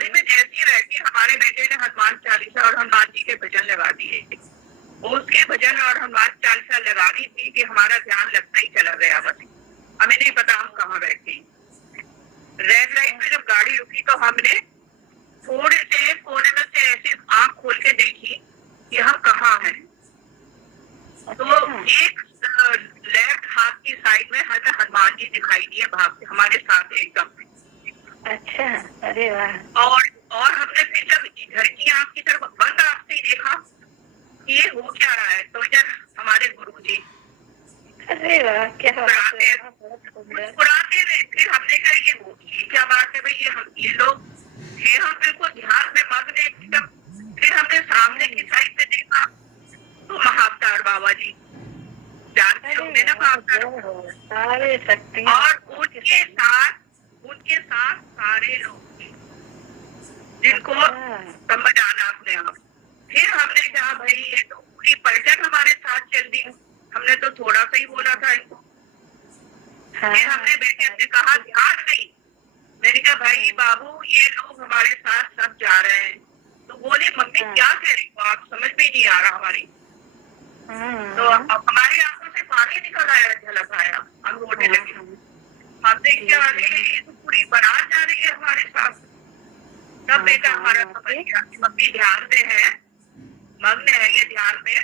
गाड़ी में जैसी बैठी हमारे बेटे ने हनुमान चालीसा और हनुमान जी के भजन लगा दिए। उसके भजन और हनुमान चालीसा लगा दी थी कि हमारा ध्यान लगता ही चला गया, बस हमें नहीं पता हम कहाँ बैठे। रेड लाइट में जब गाड़ी रुकी तो हमने थोड़े से कोने में से ऐसे आंख खोल के देखी कि हम कहाँ हैं। तो एक लेफ्ट हाथ की साइड में हमें हनुमान जी दिखाई दिए भाग हमारे साथ एकदम। अच्छा, अरे वाह। और हमने फिर जब इधर की आंख की तरफ बंद आंख से देखा कि ये हो क्या रहा है, तो इधर हमारे गुरु जी अरे वाह, क्या मुस्कुराते रहे। फिर हमने कहा ये क्या बात है भाई, ये लोग थे, हम बिल्कुल ध्यान में मग्न एकदम। फिर हमने सामने की साइड पे देखा तो महाअवतार बाबा जी, जानते होंगे ना महाअवतार, सारे शक्ति, और उनके साथ सारे लोग जिनको समझ आना अपने आप। फिर हमने कहा भाई ये तो पूरी पलटन हमारे साथ चल दी, हमने तो थोड़ा सा ही बोला था इनको। फिर हमने बेटे से कहा ध्यान नहीं, मैंने कहा भाई बाबू ये लोग हमारे साथ सब जा रहे हैं। तो बोले मम्मी क्या कह रही हो आप, समझ में नहीं आ रहा हमारी। तो हमारी आंखों से पानी निकल आया, झलक आया, हम रोने लगे। हम देखते ये तो पूरी बारात जा रही है हमारे साथ। तब बेटा हमारा समझ गया कि मम्मी ध्यान में है, मग्न है ये ध्यान में।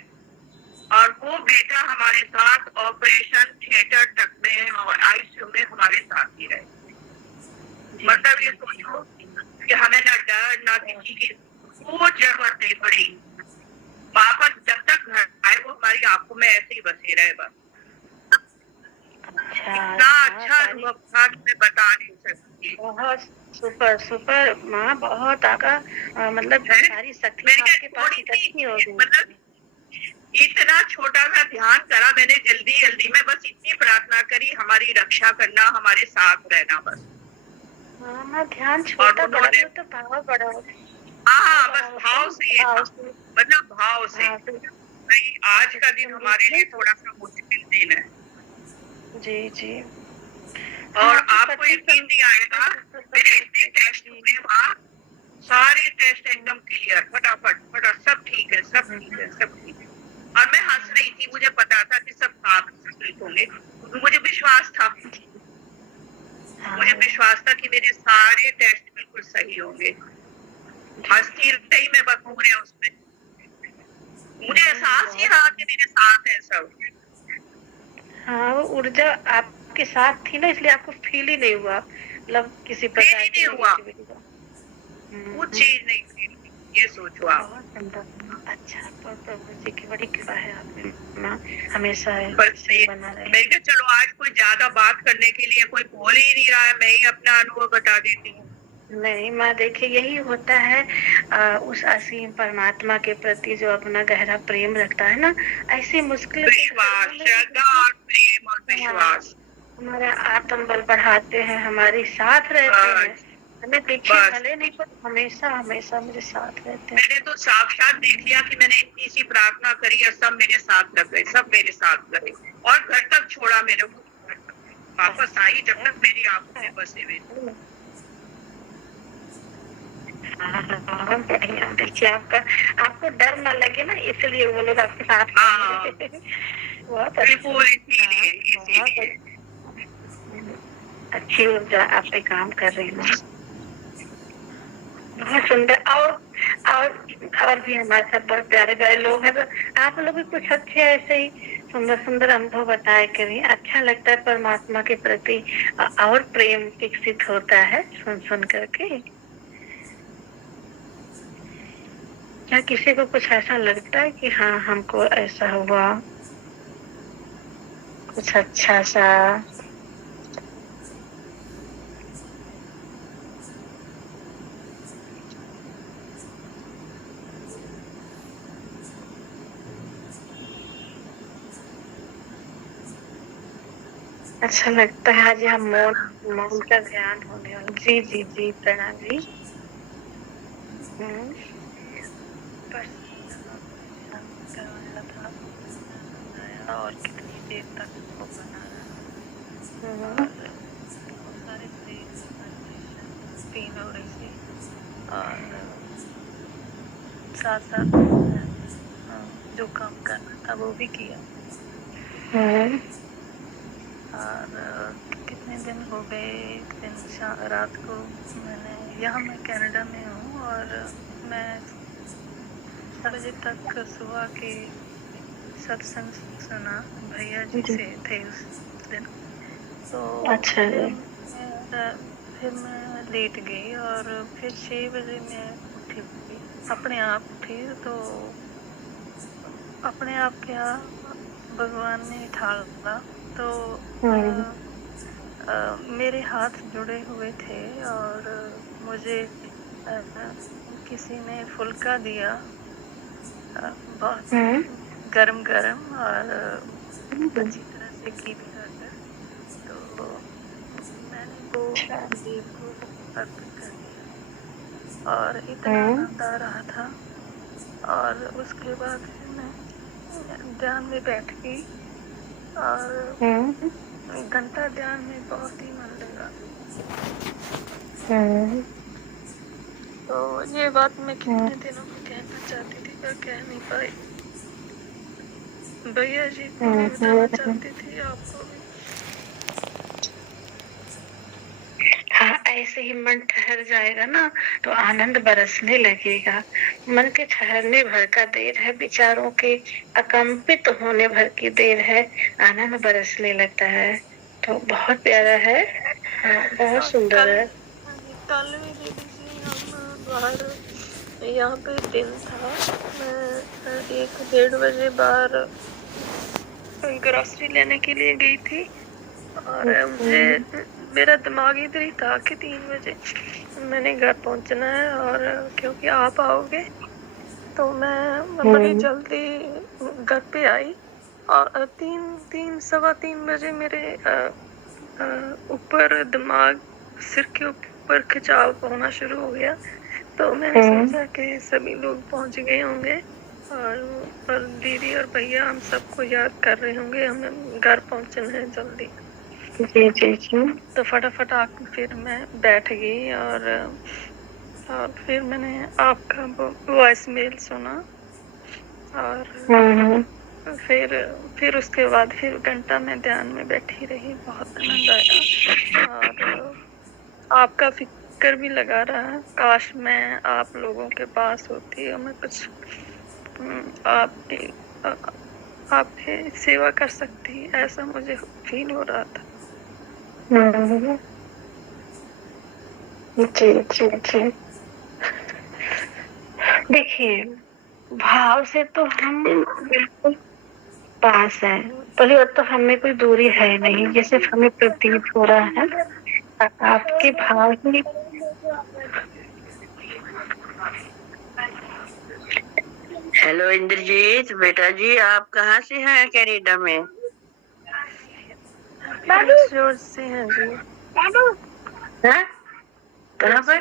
और वो बेटा हमारे साथ ऑपरेशन थिएटर तक में और आईसीयू में हमारे साथ ही रहे। मतलब ये सोचो कि हमें ना डर ना किसी की वो जरूरत नहीं पड़ी। वापस जब तक घर आए वो हमारी आंखों में ऐसे ही बसे रहे बस। इतना अच्छा अनुभव था कि मैं बता नहीं सकती। बहुत सुपर सुपर माँ, बहुत आका, मतलब सारी शक्ति आपके पास इकट्ठी हो गई। मतलब इतना छोटा सा ध्यान करा मैंने, जल्दी जल्दी में बस इतनी प्रार्थना करी हमारी रक्षा करना, हमारे साथ रहना बस। हाँ, ध्यान छोटा बड़ा तो भाव बड़ा। हाँ, बस भाव से, मतलब भाव से। नहीं, आज का दिन हमारे लिए थोड़ा सा मुश्किल दिन है जी जी। और आपको यकीन नहीं आएगा, मेरे इतने टेस्ट हुए वहाँ, सारे टेस्ट एकदम क्लियर, फटाफट सब ठीक है, सब ठीक है, सब ठीक है। और मैं हंस रही थी, मुझे पता था कि सब ठीक होंगे, मुझे विश्वास था, कि मेरे सारे टेस्ट बिल्कुल सही होंगे। हंसती रही मैं बस पूरे उसमें, मुझे एहसास ही रहा कि मेरे साथ है सब। हाँ, वो ऊर्जा आपके साथ थी ना, इसलिए आपको फील ही नहीं हुआ, मतलब किसी प्रकार की कुछ चीज नहीं थी, ये सोचो आप। अच्छा, प्रभु जी की बड़ी कृपा है आप हमेशा बना रहे। मैं क्या चलो आज कोई ज्यादा बात करने के लिए कोई बोल ही नहीं रहा है, मैं ही अपना अनुभव बता देती हूँ। नहीं माँ, देखिए यही होता है उस असीम परमात्मा के प्रति जो अपना गहरा प्रेम रखता है ना, ऐसी मुश्किल विश्वास, श्रद्धा और प्रेम और विश्वास हमारा आत्मबल बढ़ाते हैं, हमारे साथ रहते हैं, हमें पीछे भले नहीं पर हमेशा हमेशा मेरे साथ रहते हैं। मैंने तो साक्षात देख लिया कि मैंने इतनी सी प्रार्थना करी और सब मेरे साथ लग गए, सब मेरे साथ लगे और घर तक छोड़ा मेरे को, वापस आई जब तक मेरी आंखों में बसे हुए। बढ़िया, देखिए आपको डर न लगे ना, इसलिए वो लोग आपके साथ बहुत अच्छी ऊर्जा आप पे काम कर रही है, बहुत सुंदर। और भी हमारे साथ बहुत प्यारे प्यारे लोग हैं, तो आप लोग भी कुछ अच्छे ऐसे ही सुंदर सुंदर अनुभव बताया करिए, अच्छा लगता है, परमात्मा के प्रति और प्रेम विकसित होता है सुन करके। क्या किसी को कुछ ऐसा लगता है कि हाँ हमको ऐसा हुआ कुछ अच्छा सा? अच्छा लगता है आज हम मौन का ध्यान होने वाला। जी जी जी, प्रणाम जी। और कितनी देर तक इसको बनाना, बहुत सारे तीन हो रही थी और साथ साथ जो काम करना था वो भी किया। और कितने दिन हो गए, एक दिन रात को मैं कनाडा में हूँ और मैं 7 बजे तक सुबह के सत्संग सुना, भैया जी से थे उस दिन। तो अच्छा जी। फिर मैं लेट गई और फिर 6 बजे मैं उठी, अपने आप उठी तो अपने आप क्या भगवान ने ठाला तो मेरे हाथ जुड़े हुए थे और मुझे किसी ने फुल्का दिया, बहुत गरम गरम और अच्छी तरह से घी लगाकर। तो मैंने वो देव को अर्पित कर दिया और इतना आनंद आ रहा था। और उसके बाद फिर मैं ध्यान में बैठ गई और घंटा ध्यान में बहुत ही मन लगा। तो ये बात मैं कितने दिनों में कहना चाहती थी पर कह नहीं पाई। भैया जी को भी बताना चाहती थी, आपको भी। हाँ, ऐसे ही मन ठहर जाएगा ना तो आनंद बरसने लगेगा। मन के ठहरने भर का देर है, विचारों के अकंपित होने भर की देर है, आनंद बरसने लगता है। तो बहुत प्यारा है। हाँ, बहुत सुंदर है। कल भी दीदी जी हम बाहर, यहाँ पे दिन था, मैं 1-1:30 बजे बाहर ग्रोसरी लेने के लिए गई थी और मुझे मेरा दिमाग इधर ही था कि 3 बजे मैंने घर पहुंचना है और क्योंकि आप आओगे तो मैं बड़ी जल्दी घर पे आई और 3-3 बजे मेरे ऊपर दिमाग, सिर के ऊपर खिंचाव होना शुरू हो गया। तो मैंने सोचा कि सभी लोग पहुंच गए होंगे और दीदी और भैया हम सबको याद कर रहे होंगे, हमें घर पहुंचना है जल्दी। तो फटाफट आके फिर मैं बैठ गई और फिर मैंने आपका वॉइस मेल सुना और फिर उसके बाद फिर घंटा मैं ध्यान में बैठी रही, बहुत आनंद आया और आपका फिक्र भी लगा रहा। काश मैं आप लोगों के पास होती और मैं कुछ आपकी सेवा कर सकती, ऐसा मुझे फील हो रहा था। जी जी जी। देखिए, भाव से तो हम बिल्कुल पास है, पहली बात तो हमें कोई दूरी है नहीं, ये सिर्फ हमें प्रतीत हो रहा है। आपके भाव ही हेलो इंद्रजीत बेटा जी, आप कहाँ से हैं कनाडा में? प्रिंस जॉर्ज से हैं जी। कहाँ पर?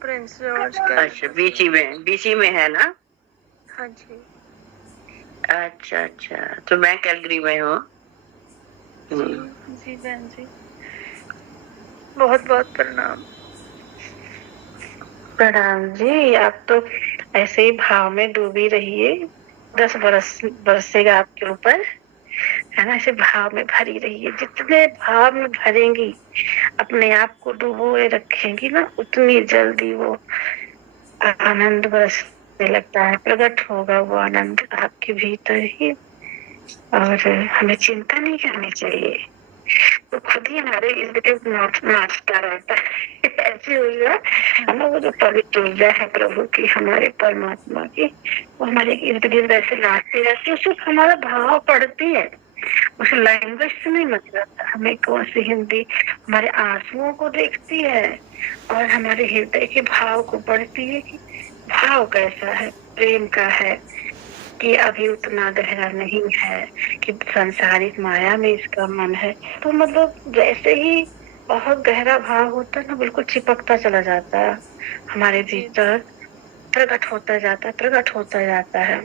Prince George. अच्छा, बीसी में है ना? हाँ जी। अच्छा अच्छा, तो मैं कैलगरी में हूँ। जी बहन जी, बहुत बहुत प्रणाम। प्रणाम जी। आप तो ऐसे ही भाव में डूबी रहिए, 10 बरस बरसेगा आपके ऊपर, है ना। ऐसे भाव में भरी रहिए, जितने भाव में भरेंगी, अपने आप को डुबोए रखेंगी ना, उतनी जल्दी वो आनंद बरसने लगता है, प्रकट होगा वो आनंद आपके भीतर ही। और हमें चिंता नहीं करनी चाहिए, तो खुद ही हमारे इर्द गिर्द नाचता रहता है। ऐसी ऊर्जा है ना, वो जो पवित्र ऊर्जा है प्रभु की, हमारे परमात्मा की, वो हमारे इर्द गिर्द ऐसे नाचती रहती है। सिर्फ हमारा भाव पड़ती है, उस लैंग्वेज से नहीं मतलब। हमें कौन सी हिंदी हमारे आंसुओं को देखती है और हमारे हृदय के भाव को पढ़ती है कि भाव कैसा है, प्रेम का है कि अभी उतना गहरा नहीं है, कि संसारिक माया में इसका मन है। तो मतलब जैसे ही बहुत गहरा भाव होता है ना, बिल्कुल चिपकता चला जाता है हमारे भीतर, प्रकट होता जाता है।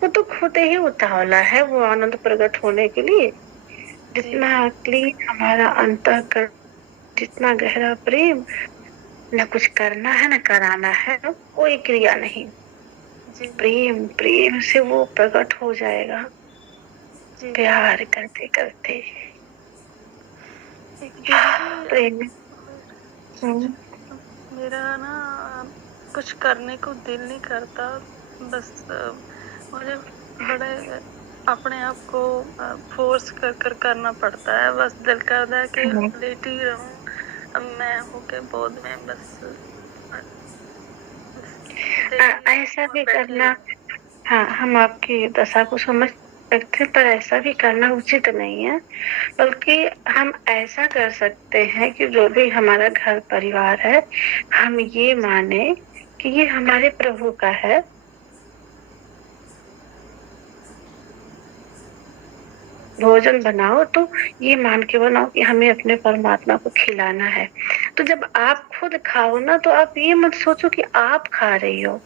वो तो खुद ही उतावला है वो आनंद प्रकट होने के लिए। जितना क्लीन हमारा अंतःकरण, जितना गहरा प्रेम, न कुछ करना है न कराना है, कोई क्रिया नहीं। जी प्रेम प्रेम से वो प्रकट हो जाएगा, जी। प्यार करते करते एक दीदी प्रेम। जी, मेरा ना कुछ करने को दिल नहीं करता, बस मुझे बड़े अपने आप को फोर्स कर कर करना पड़ता है। बस दिल करता है कि लेटी रहूं, अब मैं होके गोद में बस देखती ऐसा रहूं और भी बैठी करना, रहूं। हाँ हम आपकी दशा को समझ सकते हैं, पर ऐसा भी करना उचित नहीं है। बल्कि हम ऐसा कर सकते हैं कि जो भी हमारा घर परिवार है, हम ये माने कि ये हमारे प्रभु का है। भोजन बनाओ तो ये मान के बनाओ कि हमें अपने परमात्मा को खिलाना है। तो जब आप खुद खाओ ना, तो आप ये मत सोचो कि आप खा रही हो।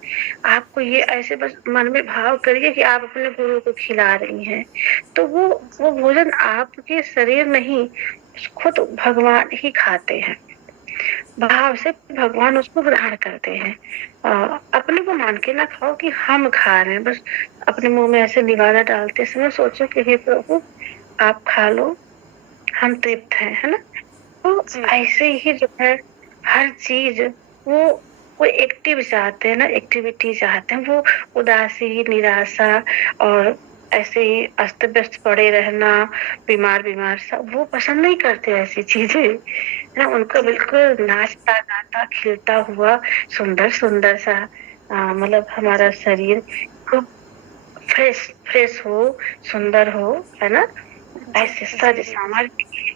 आपको ये ऐसे बस मन में भाव करिए कि आप अपने गुरु को खिला रही हैं। तो वो भोजन आपके शरीर नहीं, खुद भगवान ही खाते हैं। भाव से भगवान उसको ग्रहण करते हैं। अपने को मान के ना खाओ कि हम खा रहे हैं। बस अपने मुंह में ऐसे निवाला डालते समय सोचो कि हे प्रभु, आप खा लो, हम तृप्त हैं, है ना। तो ऐसे ही जो है हर चीज, वो एक्टिव चाहते हैं ना, एक्टिविटी चाहते हैं। वो उदासी, निराशा और ऐसे ही अस्त व्यस्त पड़े रहना, बीमार बीमार सा, वो पसंद नहीं करते ऐसी चीजें ना। उनको बिल्कुल नाचता गाता खिलता हुआ सुंदर सुंदर सा, मतलब हमारा शरीर खूब फ्रेश फ्रेश हो, सुंदर हो, है ना। ऐसे सज संवर के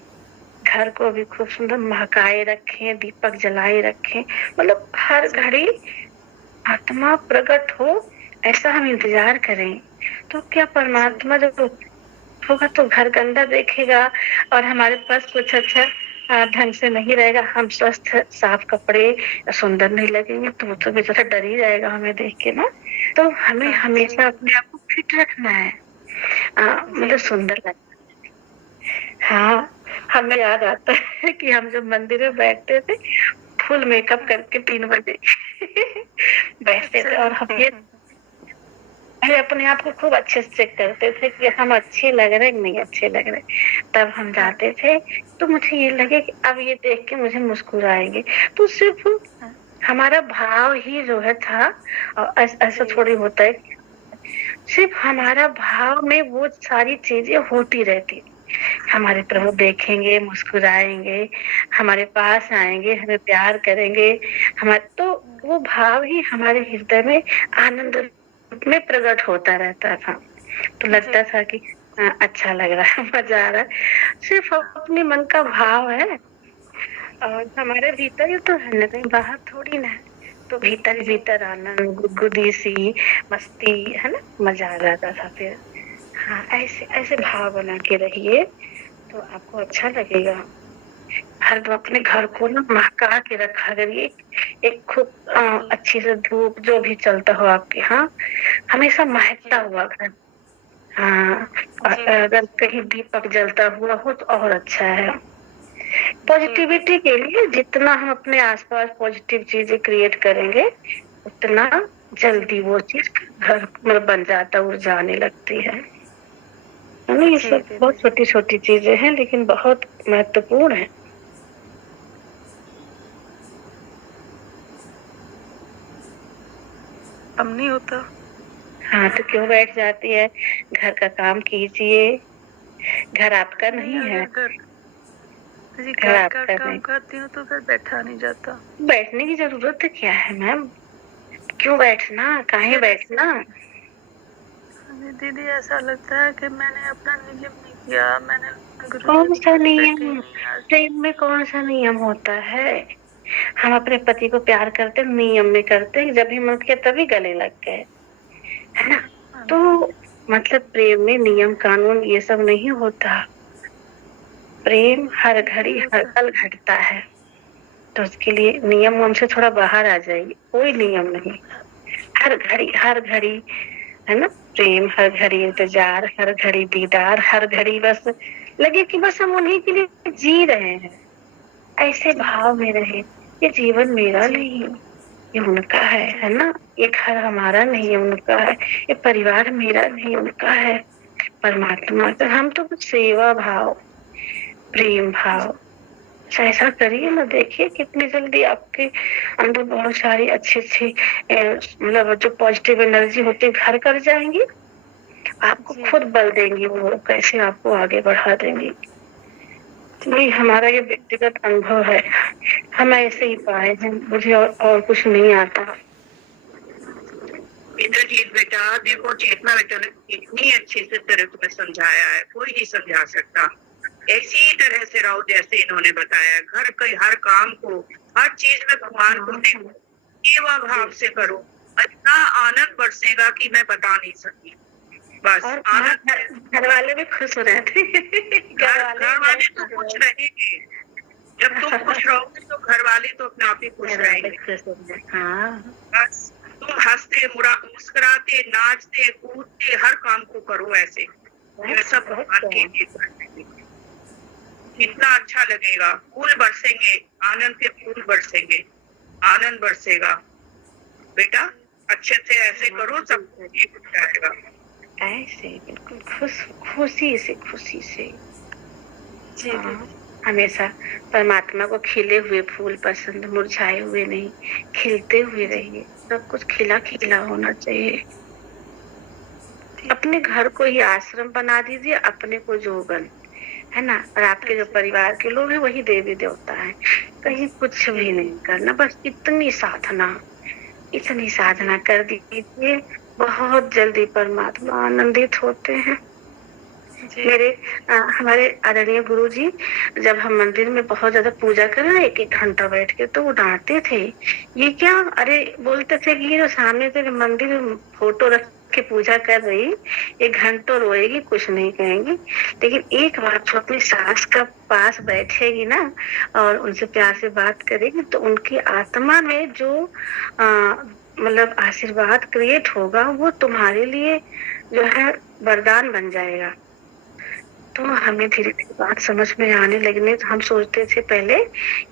घर को भी खूब सुंदर महकाए रखे, दीपक जलाए रखे, मतलब हर घड़ी आत्मा प्रकट हो, ऐसा हम इंतजार करें। तो क्या परमात्मा जब होगा तो घर गंदा देखेगा और हमारे पास कुछ अच्छा ढंग से नहीं रहेगा, हम स्वस्थ साफ कपड़े सुंदर नहीं लगेंगे, तो वो तो बेचारा डर ही जाएगा हमें देख के ना। तो हमें हमेशा अपने आप को फिट रखना है, मतलब सुंदर लगना। हाँ, हमें याद आता है कि हम जब मंदिर में बैठते थे, फुल मेकअप करके 3 बजे बैठते थे, और हम ये अपने आप को खूब अच्छे से चेक करते थे कि हम अच्छे लग रहे कि नहीं अच्छे लग रहे। तब हम जाते थे, तो मुझे ये लगे कि अब ये देख के मुझे मुस्कुराएंगे। तो सिर्फ हमारा भाव ही जो है था, और ऐसा थोड़ी होता है, सिर्फ हमारा भाव में वो सारी चीजें होती रहती। हमारे प्रभु देखेंगे, मुस्कुराएंगे, हमारे पास आएंगे, हमें प्यार करेंगे, हमारे तो वो भाव ही हमारे हृदय में आनंद में प्रकट होता रहता था। तो लगता था कि अच्छा लग रहा है, मजा आ रहा है। सिर्फ अपने मन का भाव है, और हमारे भीतर ही तो है ना, कहीं बाहर थोड़ी ना है। तो भीतर भीतर आनंद, गुदगुदी सी मस्ती, है ना, मजा आ जाता था फिर। हाँ, ऐसे ऐसे भाव बना के रहिए तो आपको अच्छा लगेगा। हर अपने घर को ना महका के रखा करिए। एक खूब अच्छी से धूप जो भी चलता हो आपके यहाँ, हमेशा महकता हुआ घर। हाँ, अगर कहीं दीपक जलता हुआ हो तो और अच्छा है। पॉजिटिविटी के लिए जितना हम अपने आसपास पॉजिटिव चीजें क्रिएट करेंगे, उतना जल्दी वो चीज घर में बन जाता, ऊर्जा आने लगती है ना। ये सब बहुत छोटी छोटी चीजें हैं, लेकिन बहुत महत्वपूर्ण है। अब नहीं होता। हाँ, तो क्यों बैठ जाती है? घर का काम कीजिए, घर आपका नहीं है। घर आपका काम नहीं, करती हूँ तो फिर बैठा नहीं जाता। बैठने की जरूरत क्या है मैम? क्यों बैठना, काहे बैठना? दीदी ऐसा लगता है कि मैंने अपना नियम नहीं किया, मैंने कौन सा नियम? प्रेम में कौन सा नियम होता है? हम अपने पति को प्यार करते नियम में करते हैं, जब भी मन किया तभी गले लग गए, है ना। तो मतलब प्रेम में नियम कानून ये सब नहीं होता। प्रेम हर घड़ी हर पल घटता है, तो उसके लिए नियम हमसे थोड़ा बाहर आ जाइए। कोई नियम नहीं, हर घड़ी, है ना। प्रेम हर घड़ी, इंतजार हर घड़ी, दीदार हर घड़ी, बस लगे कि बस हम उन्हीं के लिए जी रहे हैं। ऐसे भाव में रहे, ये जीवन मेरा जी नहीं, ये उनका जी है ना। ये घर हमारा नहीं है, उनका है। ये परिवार मेरा नहीं, उनका है, परमात्मा का। हम तो कुछ सेवा भाव, प्रेम भाव जी अच्छा ऐसा करिए ना, देखिए कितनी जल्दी आपके अंदर बहुत सारी अच्छी अच्छी मतलब जो पॉजिटिव एनर्जी होती है घर कर जाएंगी, आपको जी खुद बल देंगी, वो कैसे आपको आगे बढ़ा देंगी। नहीं, हमारा ये व्यक्तिगत अनुभव है, हम ऐसे ही पाए हैं, मुझे और कुछ नहीं आता। इंद्रजीत बेटा, देखो चेतना बेटा ने इतनी अच्छे से तेरे को समझाया है, कोई नहीं समझा सकता। ऐसी तरह से रहो जैसे इन्होंने बताया, घर के हर काम को, हर चीज में भगवान को देखो, सेवा भाव से करो, इतना आनंद बरसेगा कि मैं बता नहीं सकती। बस और आनंद, घर वाले भी खुश हो रहे थे। घर वाले तो खुश रहेंगे। जब तुम खुश रहोगे तो घर वाले तो अपने आप ही खुश रहेंगे। हाँ, बस तुम हंसते मुस्कुराते नाचते कूदते हर काम को करो ऐसे, ये सब भगवान के लिए करते हैं। कितना अच्छा लगेगा, फूल बरसेंगे, आनंद के फूल बरसेंगे, आनंद बरसेगा। बेटा अच्छे से ऐसे करो, सब ठीक हो जाएगा। ऐसे बिल्कुल खुशी से, खुशी से। जी हाँ, दीदी हमेशा परमात्मा को खिले हुए फूल पसंद, मुरझाए हुए नहीं, खिलते हुए रहिए। सब कुछ खिला खिला होना चाहिए। अपने घर को ही आश्रम बना दीजिए, अपने को जोगन, है ना। और आपके जो परिवार के लोग हैं वही देवी देवता है। कहीं कुछ भी नहीं करना, बस इतनी साधना कर दीजिए, बहुत जल्दी परमात्मा आनंदित होते हैं। मेरे हमारे आदरणीय गुरु जी, जब हम मंदिर में बहुत ज्यादा पूजा करें ना, एक एक घंटा बैठ के, तो वो डांटते थे, ये क्या, अरे बोलते थे कि ये जो सामने तेरे मंदिर में फोटो रख के पूजा कर रही, एक घंटों रोएगी, कुछ नहीं कहेंगी, लेकिन एक बार जो अपनी सास का पास बैठेगी ना और उनसे प्यार से बात करेगी, तो उनकी आत्मा में जो मतलब आशीर्वाद क्रिएट होगा, वो तुम्हारे लिए जो है वरदान बन जाएगा। तो हमें धीरे धीरे बात समझ में आने लगने, तो हम सोचते थे पहले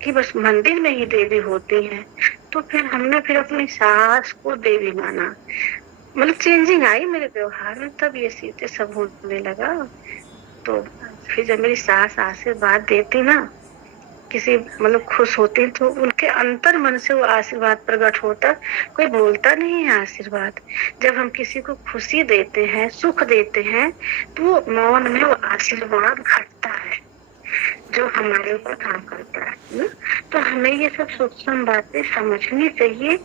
कि बस मंदिर में ही देवी होती हैं, तो फिर हमने फिर अपनी सास को देवी माना, मतलब चेंजिंग आई मेरे व्यवहार में, तब ये सीधे सब होने लगा। तो फिर जब मेरी सास आशीर्वाद देती ना, किसी मतलब खुश होती, तो उनके अंतर मन से वो आशीर्वाद प्रकट होता, कोई बोलता नहीं है आशीर्वाद। जब हम किसी को खुशी देते हैं, सुख देते हैं, तो मौन में वो आशीर्वाद घटता है जो हमारे ऊपर काम करता है। तो हमें ये सब सूक्ष्म बातें समझनी चाहिए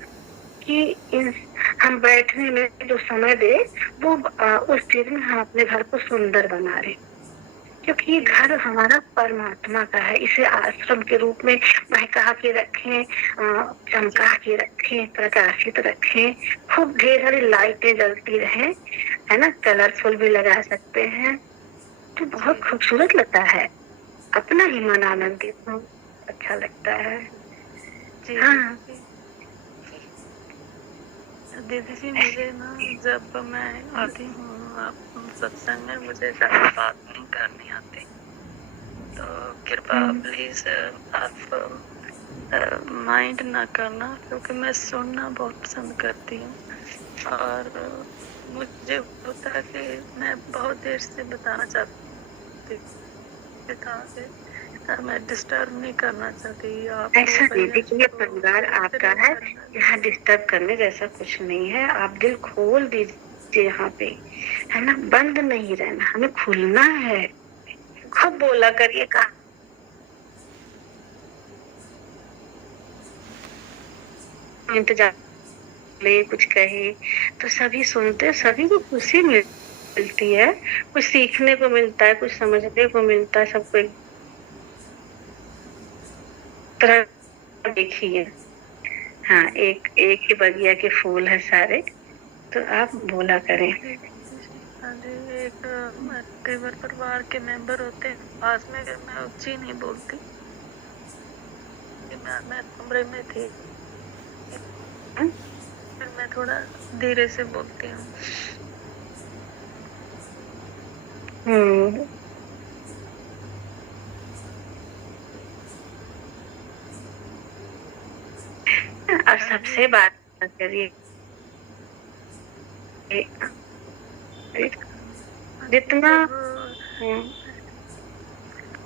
कि हम बैठने में जो समय दे, वो उस चीज में हम अपने घर को सुंदर बना रहे, क्योंकि ये घर हमारा परमात्मा का है। इसे आश्रम के रूप में महका के रखें, चमका के रखें, प्रकाशित रखें, खूब ढेर सारी लाइटें जलती रहें, है ना, कलरफुल भी लगा सकते हैं, तो बहुत खूबसूरत लगता है, अपना ही मन आनंदित हो, अच्छा लगता है। हाँ दीदी जी, मुझे ना जब मैं आती हूँ आप सत्संग में, मुझे ज़्यादा बात नहीं करनी आती, तो कृपया प्लीज आप माइंड ना करना, क्योंकि मैं सुनना बहुत पसंद करती हूँ, और मुझे होता है कि मैं बहुत देर से बताना चाहती थी, मैं डिस्टर्ब नहीं करना चाहती आपको। ऐसा दीदी, ये परिवार आपका है, यहाँ डिस्टर्ब करने जैसा कुछ नहीं है। आप दिल खोल दीजिए यहाँ पे, है ना, बंद नहीं रहना, हमें खुलना है। खूब बोला करिए, कहा इंतजार ले, कुछ कहे तो सभी सुनते, सभी को खुशी मिलती है, कुछ सीखने को मिलता है, कुछ समझने को मिलता है, सबको एक तरह देखिए। हाँ, एक एक ही बगिया के फूल है सारे, तो आप बोला करें। एक केवल परिवार के मेंबर होते हैं पास में, मैं ऊंची नहीं बोलती, मैं कमरे में थी, फिर मैं थोड़ा धीरे से बोलती हूँ। सबसे बात करिए, जितना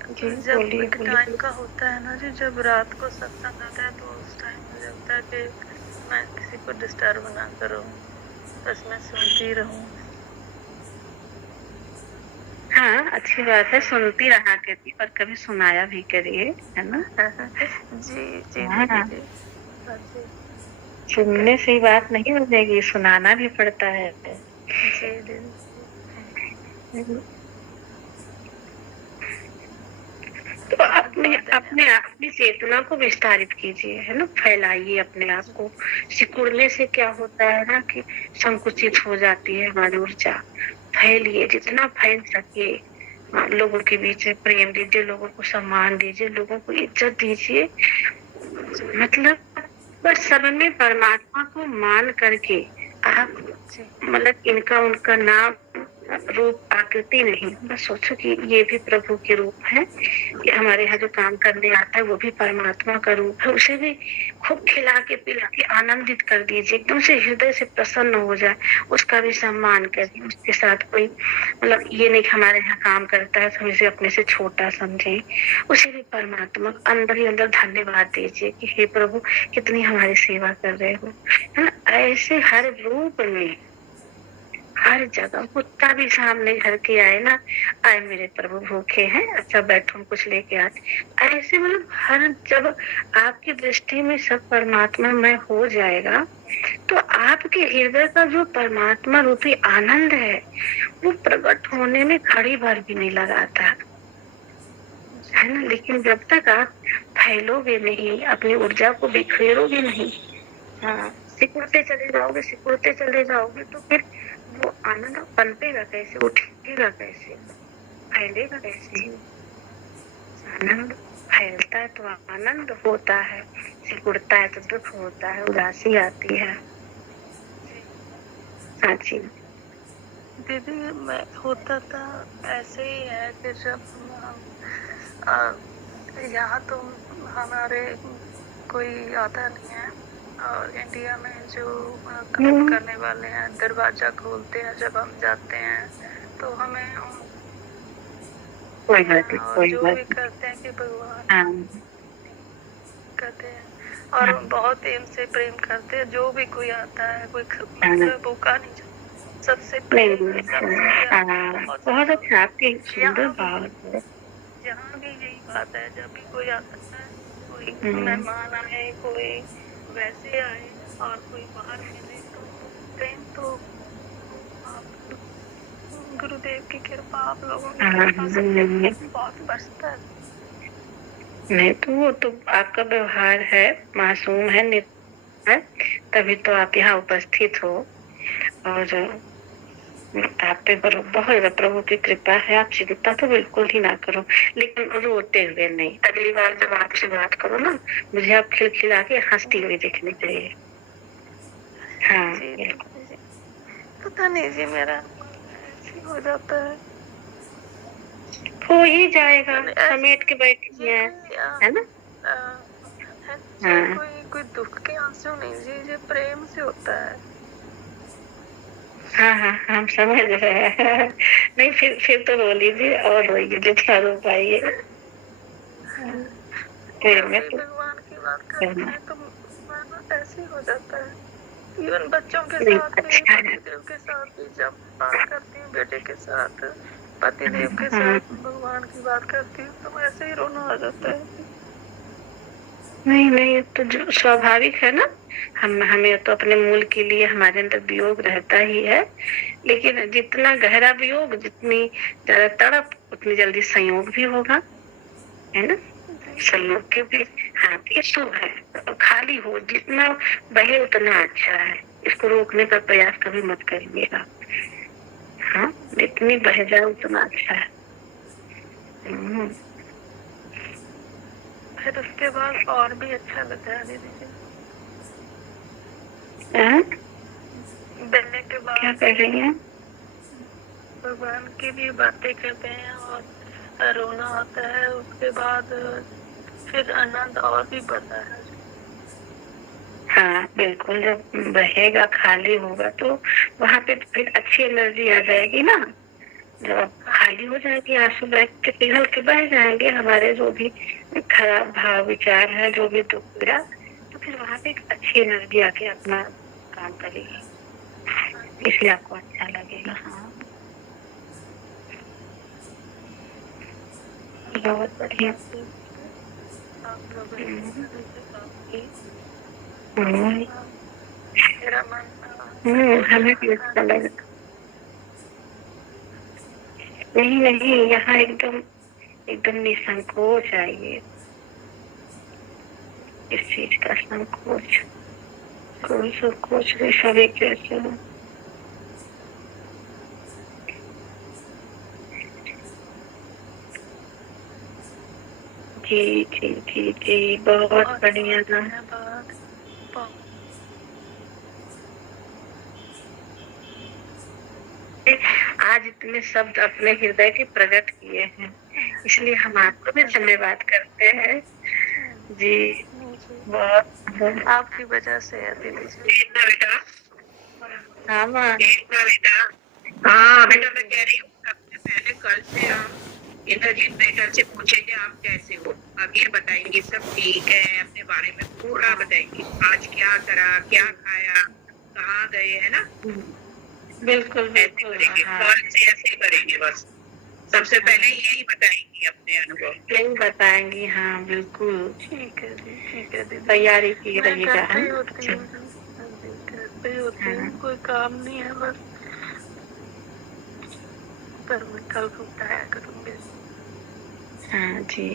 जी जब बोलिए एक बोलिए। टाइम का होता है ना जी, जब रात को सत्संग आता है तो उस टाइम मुझे लगता है कि मैं किसी को डिस्टर्ब ना करूं, बस मैं सुनती रहूं। हाँ, अच्छी बात है, सुनती रहा करिए और कभी सुनाया भी करिए, है ना। जी जी हाँ, दीदी जी। हाँ जी सुनने से ही बात नहीं बनेगी, सुनाना भी पड़ता है। जी दीदी। तो बहुत अपने बहुत अपने धन्यवाद। अपनी चेतना को विस्तारित कीजिए, है ना, फैलाइए अपने आप को। सिकुड़ने से क्या होता है ना कि संकुचित हो जाती है हमारी ऊर्जा। फैलिए जितना फैल सके। लोगों के बीच में प्रेम दीजिए, लोगों को सम्मान दीजिए, लोगों को इज्जत दीजिए। मतलब बस सब में परमात्मा को मान करके आप, मतलब इनका उनका नाम रूप आकृति नहीं, बस सोचो कि ये भी प्रभु के रूप है। ये हमारे यहाँ जो काम करने आता है वो भी परमात्मा का रूप है। उसे भी खूब खिला के पिला के आनंदित कर दीजिए, एकदम से हृदय से प्रसन्न हो जाए। उसका भी सम्मान करिए। उसके साथ कोई मतलब ये नहीं कि हमारे यहाँ काम करता है तो हम इसे अपने से छोटा समझे। उसे भी परमात्मा अंदर ही अंदर धन्यवाद दीजिए कि हे प्रभु कितनी हमारी सेवा कर रहे हो, है ना। ऐसे हर रूप में, हर जगह कुत्ता भी सामने घर के आए ना, आए मेरे प्रभु भूखे हैं, अच्छा बैठो हम कुछ लेके आते। ऐसे मतलब हर जब आपकी दृष्टि में सब परमात्मा में हो जाएगा तो आपके हृदय का जो परमात्मा रूपी आनंद है वो प्रकट होने में घड़ी भर भी नहीं लगाता, है ना। लेकिन जब तक आप फैलोगे नहीं, अपनी ऊर्जा को बिखेरोगे नहीं, हाँ, सिकुड़ते चले जाओगे तो फिर वो आनंद पनपेगा कैसे, उठेगा कैसे, फैलेगा कैसे। आनंद फैलता है तो आनंद होता है, सिकुड़ता है तो दुख होता है, उदासी आती है। हाँ जी दीदी मैं होता था ऐसे ही है कि जब यहाँ तो हमारे कोई आता नहीं है, और इंडिया में जो काम करने वाले हैं दरवाजा खोलते हैं जब हम जाते हैं तो हमें कोई बात नहीं, और कोई जो बात भी नहीं। करते हैं कि भगवान हाँ, कहते हैं, और बहुत प्रेम से प्रेम करते हैं। जो भी कोई आता है कोई मतलब भूखा नहीं जाता, सबसे नहीं प्रेम सबसे बहुत बहुत अच्छा, आपकी सुंदर यहाँ भी बात है। यहाँ भी यही बात है, जब भी कोई आता है, कोई हम्म, मेहमान आए, कोई वैसे आए और कोई बाहर मिले तो प्रेम तो आप गुरुदेव की कृपा, आप लोगों की कृपा से प्रेम बहुत बरसता है। नहीं तो वो तो आपका व्यवहार है, मासूम है, है, तभी तो आप यहाँ उपस्थित हो। और आप पे बहुत ज्यादा प्रभु की कृपा है। आप चिंता तो बिल्कुल ही ना करो, लेकिन रोते हुए नहीं। अगली बार जब आपसे बात करो ना, मुझे आप खिलखिला के हंसती हुई दिखनी चाहिए। हाँ जी बिल्कुल। जी, पता नहीं जी मेरा ऐसे हो जाता है, हो ही जाएगा, ऐसे समेट के बैठी ये है कोई है ना। है जी, हाँ कोई दुख के आंसू नहीं जी, ये प्रेम से होता है। हाँ हाँ, हम समझ रहे हैं। नहीं फिर तो रो लीजिए और रोइए जितना रो पाइए। जब में भी तो भगवान की बात करते करना हैं तो मन ऐसे ही हो जाता है। इवन बच्चों के नहीं, साथ भी, अच्छा है। पतिदेव के साथ भी जब बात करती हूँ, बेटे के साथ, पतिदेव के हाँ, साथ भगवान की बात करती हूँ तो ऐसे ही रोना आ जाता है। नहीं नहीं, तो जो स्वाभाविक है ना, हमें तो अपने मूल के लिए हमारे अंदर वियोग रहता ही है। लेकिन जितना गहरा वियोग, जितनी ज्यादा तड़प, उतनी जल्दी संयोग भी होगा, है ना। संयोग के भी, हाँ ये शुभ है। तो खाली हो, जितना बहे उतना अच्छा है। इसको रोकने का प्रयास कभी मत करिएगा। हाँ, जितनी बह जाए उतना अच्छा है। फिर उसके बाद और भी अच्छा लगता है दीदी जी। मिलने के बाद क्या कर रही हैं? भगवान की भी बातें करते हैं और रोना आता है, उसके बाद फिर आनंद और भी बढ़ता है। हाँ हाँ बिल्कुल, जब रहेगा खाली होगा तो वहाँ पे फिर अच्छी एनर्जी आ जाएगी ना। जब आप खाली हो जाएगी, आंसू बह के पिघल के बह जाएंगे हमारे जो भी खराब भाव विचार है, जो भी दुख पीड़ा, तो फिर वहाँ पे एक अच्छी एनर्जी आके अपना काम करेगी, इसलिए आपको अच्छा लगेगा। हाँ बहुत बढ़िया। आप लोगों ने मुझे काफी हम्म, मेरा मन हमें भी अच्छा लगा। नहीं नहीं, यहाँ एकदम एकदम निसंकोच आइए, इस चीज का संकोच, कोई संकोच नहीं, सब एक जैसे हो। जी जी जी जी, बहुत बढ़िया था। धन्यवाद। आज इतने शब्द अपने हृदय के प्रकट किए हैं, इसलिए हम आपको भी धन्यवाद करते हैं जी। बहुत आपकी वजह से है दीदी जी। देखना बेटा, हाँ माँ, देखना बेटा। हाँ बेटा, मैं कह रही हूँ सबसे पहले कल से हम इंद्रजीत बेटा से पूछेंगे आप कैसे हो। अब ये बताएंगे सब ठीक है, अपने बारे में पूरा बताएंगे, आज क्या करा, क्या खाया, कहाँ गए, है ना। बिल्कुल ऐसे बिल्कुल। करेंगे, हाँ कल से ऐसे करेंगे बस। सबसे पहले यही बताएंगी अपने अनुभव। यही बताएंगी। हाँ बिल्कुल, ठीक है जी, ठीक है दीदी। तैयारी की मैं रहिएगा। करते ही हाँ होती हूँ जी, हाँ जी, करते ही होती हाँ हूँ, कोई काम नहीं है बस, पर मैं कल को उठाया करूँगी। हाँ जी।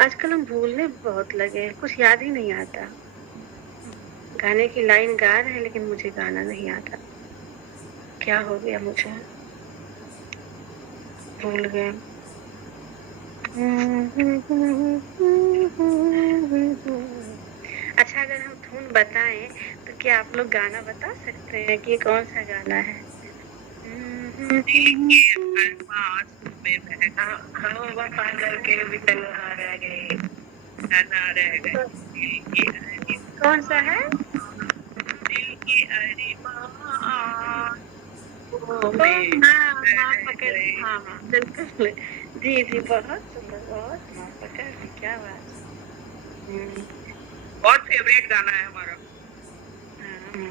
आजकल हम भूलने बहुत लगे हैं, कुछ याद ही नहीं आता। गाने की लाइन गा रहे हैं लेकिन मुझे गाना नहीं आता, क्या हो गया मुझे, भूल गए। अच्छा, अगर हम धुन बताएं तो क्या आप लोग गाना बता सकते हैं कि कौन सा गाना है? हम वफा करके भी तन्हा रह गए, तन्हा रह गए, दिल के कौन सा है? दिल के अरमान हाँ माँ पकड़, हाँ हाँ बिल्कुल। जी जी, बहुत सुंदर, बहुत माँ पकड़, क्या बात। बहुत फेवरेट गाना है हमारा। हाँ,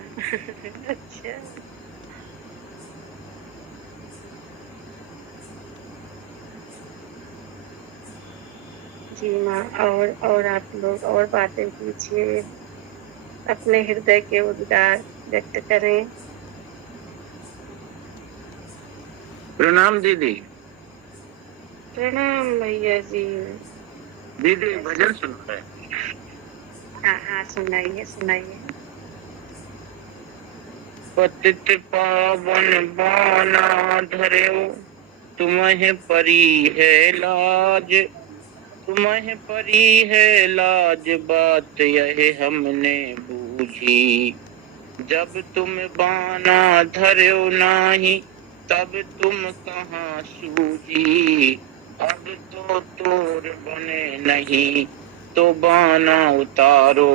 अच्छा जी माँ, और आप लोग और बातें कीजिए, अपने हृदय के उद्गार व्यक्त करें। प्रणाम दीदी। प्रणाम भैया जी। दीदी भजन सुन रहे हैं। हाँ हाँ, सुनाइए सुनाइए। पतित पावन बाना धर्यो, तुम्हें परी है लाज, तुम्हें परी है लाज, बात यह हमने बूझी। जब तुम बाना धर्यो नाही, तब तुम कहाँ सूझी। अब तो तोर बने नहीं, तो बाना उतारो,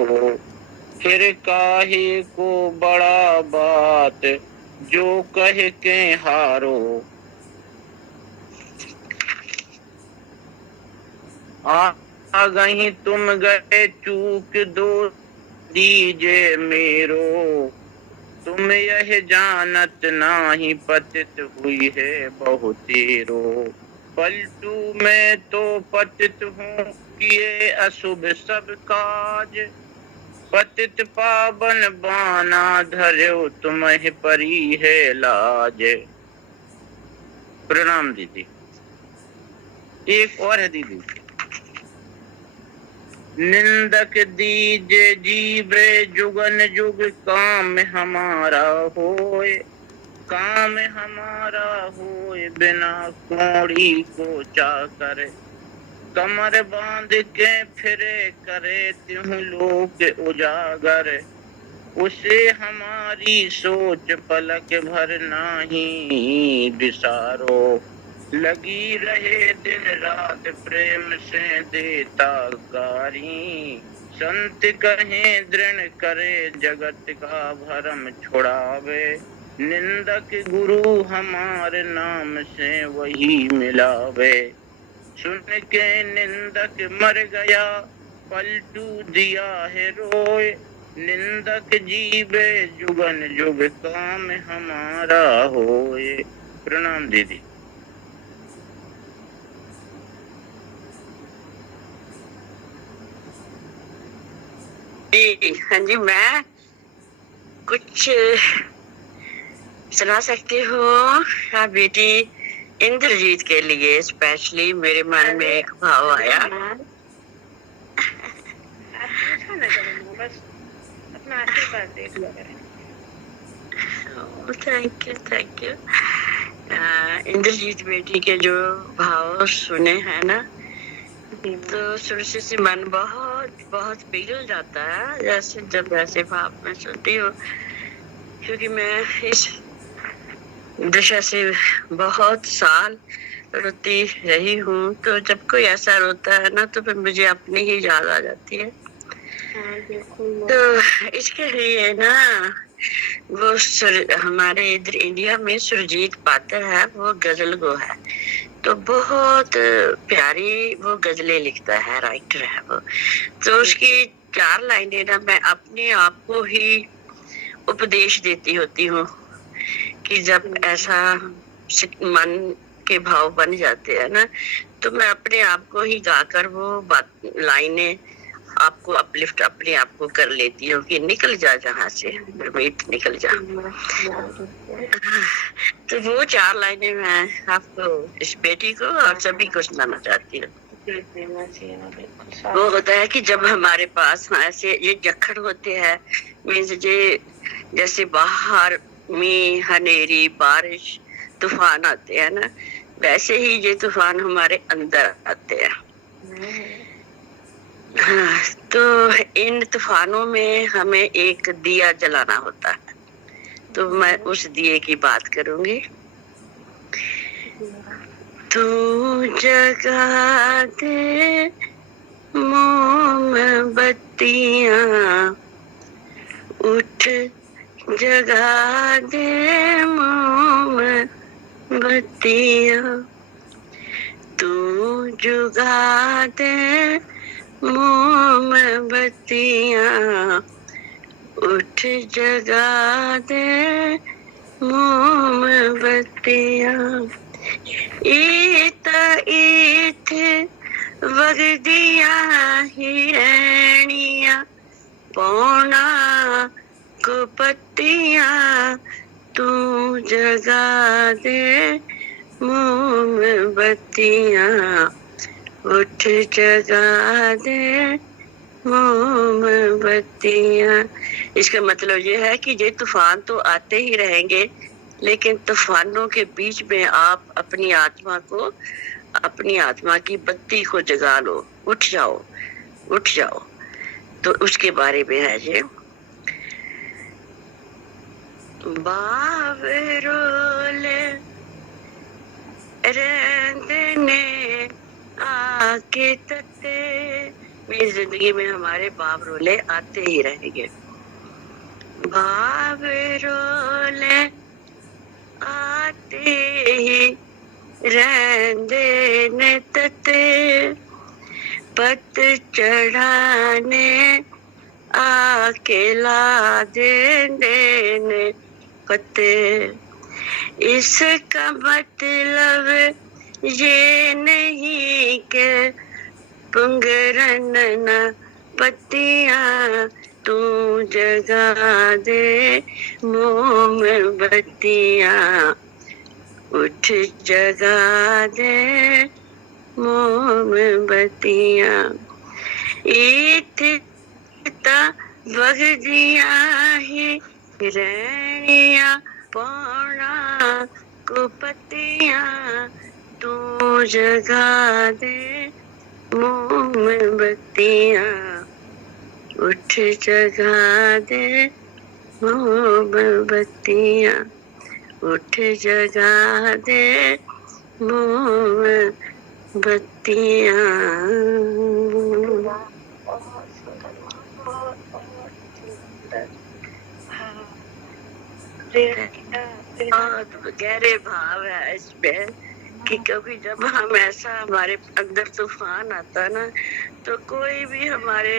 फिर काहे को बड़ा बात, जो कह के हारो। आ गई तुम गए चूक दो दीजे मेरो, तुम यह जानत नाही, पतित हुई है बहुतेरो। पलटू में तो पतित हूँ, किए अशुभ सब काज, पतित पावन बाना धर्यो, तुम्हें परी है लाज। प्रणाम दीदी। एक और है दीदी। निंदक दीजे जीवे जुगन जुग, काम हमारा होए, काम हमारा होए, बिना कोड़ी को चाकर, कमर बांध के फिरे करे त्यों लोक उजागर, उसे हमारी सोच पलक भर नाही बिसारो, लगी रहे दिन रात प्रेम से देता कारी, संत कहे दृढ़ करे जगत का भरम छुड़ावे, निंदक गुरु हमारे नाम से वही मिलावे, सुन के निंदक मर गया पलटू दिया है रोए, निंदक जीवे जुगन जुग काम हमारा होए। प्रणाम दीदी। हाँ जी, मैं कुछ सुना सकती हूँ। हाँ बेटी, इंद्रजीत के लिए स्पेशली मेरे मन में एक भाव आया। बस अपना आशीर्वाद दे दिया करें। Thank you, thank you. Indrajit बेटी के जो भाव सुने हैं ना, तो सुर से मन बहुत बहुत पिघल जाता है, जैसे जब ऐसे भाव में सुनती हूँ, क्योंकि मैं इस दिशा से बहुत साल रोती रही हूँ। तो जब कोई ऐसा रोता है ना, तो फिर मुझे अपनी ही याद आ जाती है। तो इसके लिए ना वो हमारे इधर इंडिया में सुरजीत पात्र है, वो गजल गो है, तो बहुत प्यारी वो गजलें लिखता है, राइटर है वो। तो उसकी 4 लाइनें ना मैं अपने आप को ही उपदेश देती होती हूँ कि जब ऐसा मन के भाव बन जाते हैं ना, तो मैं अपने आप को ही गाकर वो लाइनें आपको अपलिफ्ट अपने आप को कर लेती हूँ कि निकल जा जहाँ से, भ्रमित निकल जा। तो वो 4 लाइनें मैं आपको, इस बेटी को और सभी को सुनाना चाहती हूँ। वो होता है कि जब हमारे पास ऐसे ये जखड़ होते हैं, मीन्स ये जैसे बाहर में हनेरी बारिश तूफान आते हैं ना, वैसे ही ये तूफान हमारे अंदर आते हैं। हाँ, तो इन तूफानों में हमें एक दिया जलाना होता है, तो मैं उस दिए की बात करूंगी। तू जगा दे मोमबत्तियां, उठ जगा दे मोमबत्तियां, तू जगा दे मोमबत्तियां, उठ जगा दे मोमबत्तियां, ईत ईत वगदिया हिरणिया, पौना को पत्तियां, तू जगा दे मोमबत्तियां, उठ जगा दे मोमबत्तियां। इसका मतलब ये है कि ये तूफान तो आते ही रहेंगे, लेकिन तूफानों के बीच में आप अपनी आत्मा की बत्ती को जगा लो, उठ जाओ, उठ जाओ। तो उसके बारे में है ये। बावरोले रहने आके तते, मेरी जिंदगी में हमारे बावरोले आते ही रहेंगे। बावरोले आते ही रहने तते, पत चढ़ाने आके ला देने पते। इसका मतलब ये नहीं के पुंगरन न पत्तियां, तू जगा दे मोमबत्तियां, उठ जगा दे मोमबत्तियां, इतना वगदिया ही हिरणिया, पौना को पत्तियां, तू जगा दे मोमबत्तियाँ उठ जगा दे, मोमबत्तियाँ उठ जगा दे, मोमबत्तियाँ। बहुत सुंदर माँ, बहुत बहुत सुंदर। हाँ, प्रेरणा बहुत गहरे भाव है इसमें कि कभी जब हम ऐसा हमारे अंदर तूफान आता ना, तो कोई भी हमारे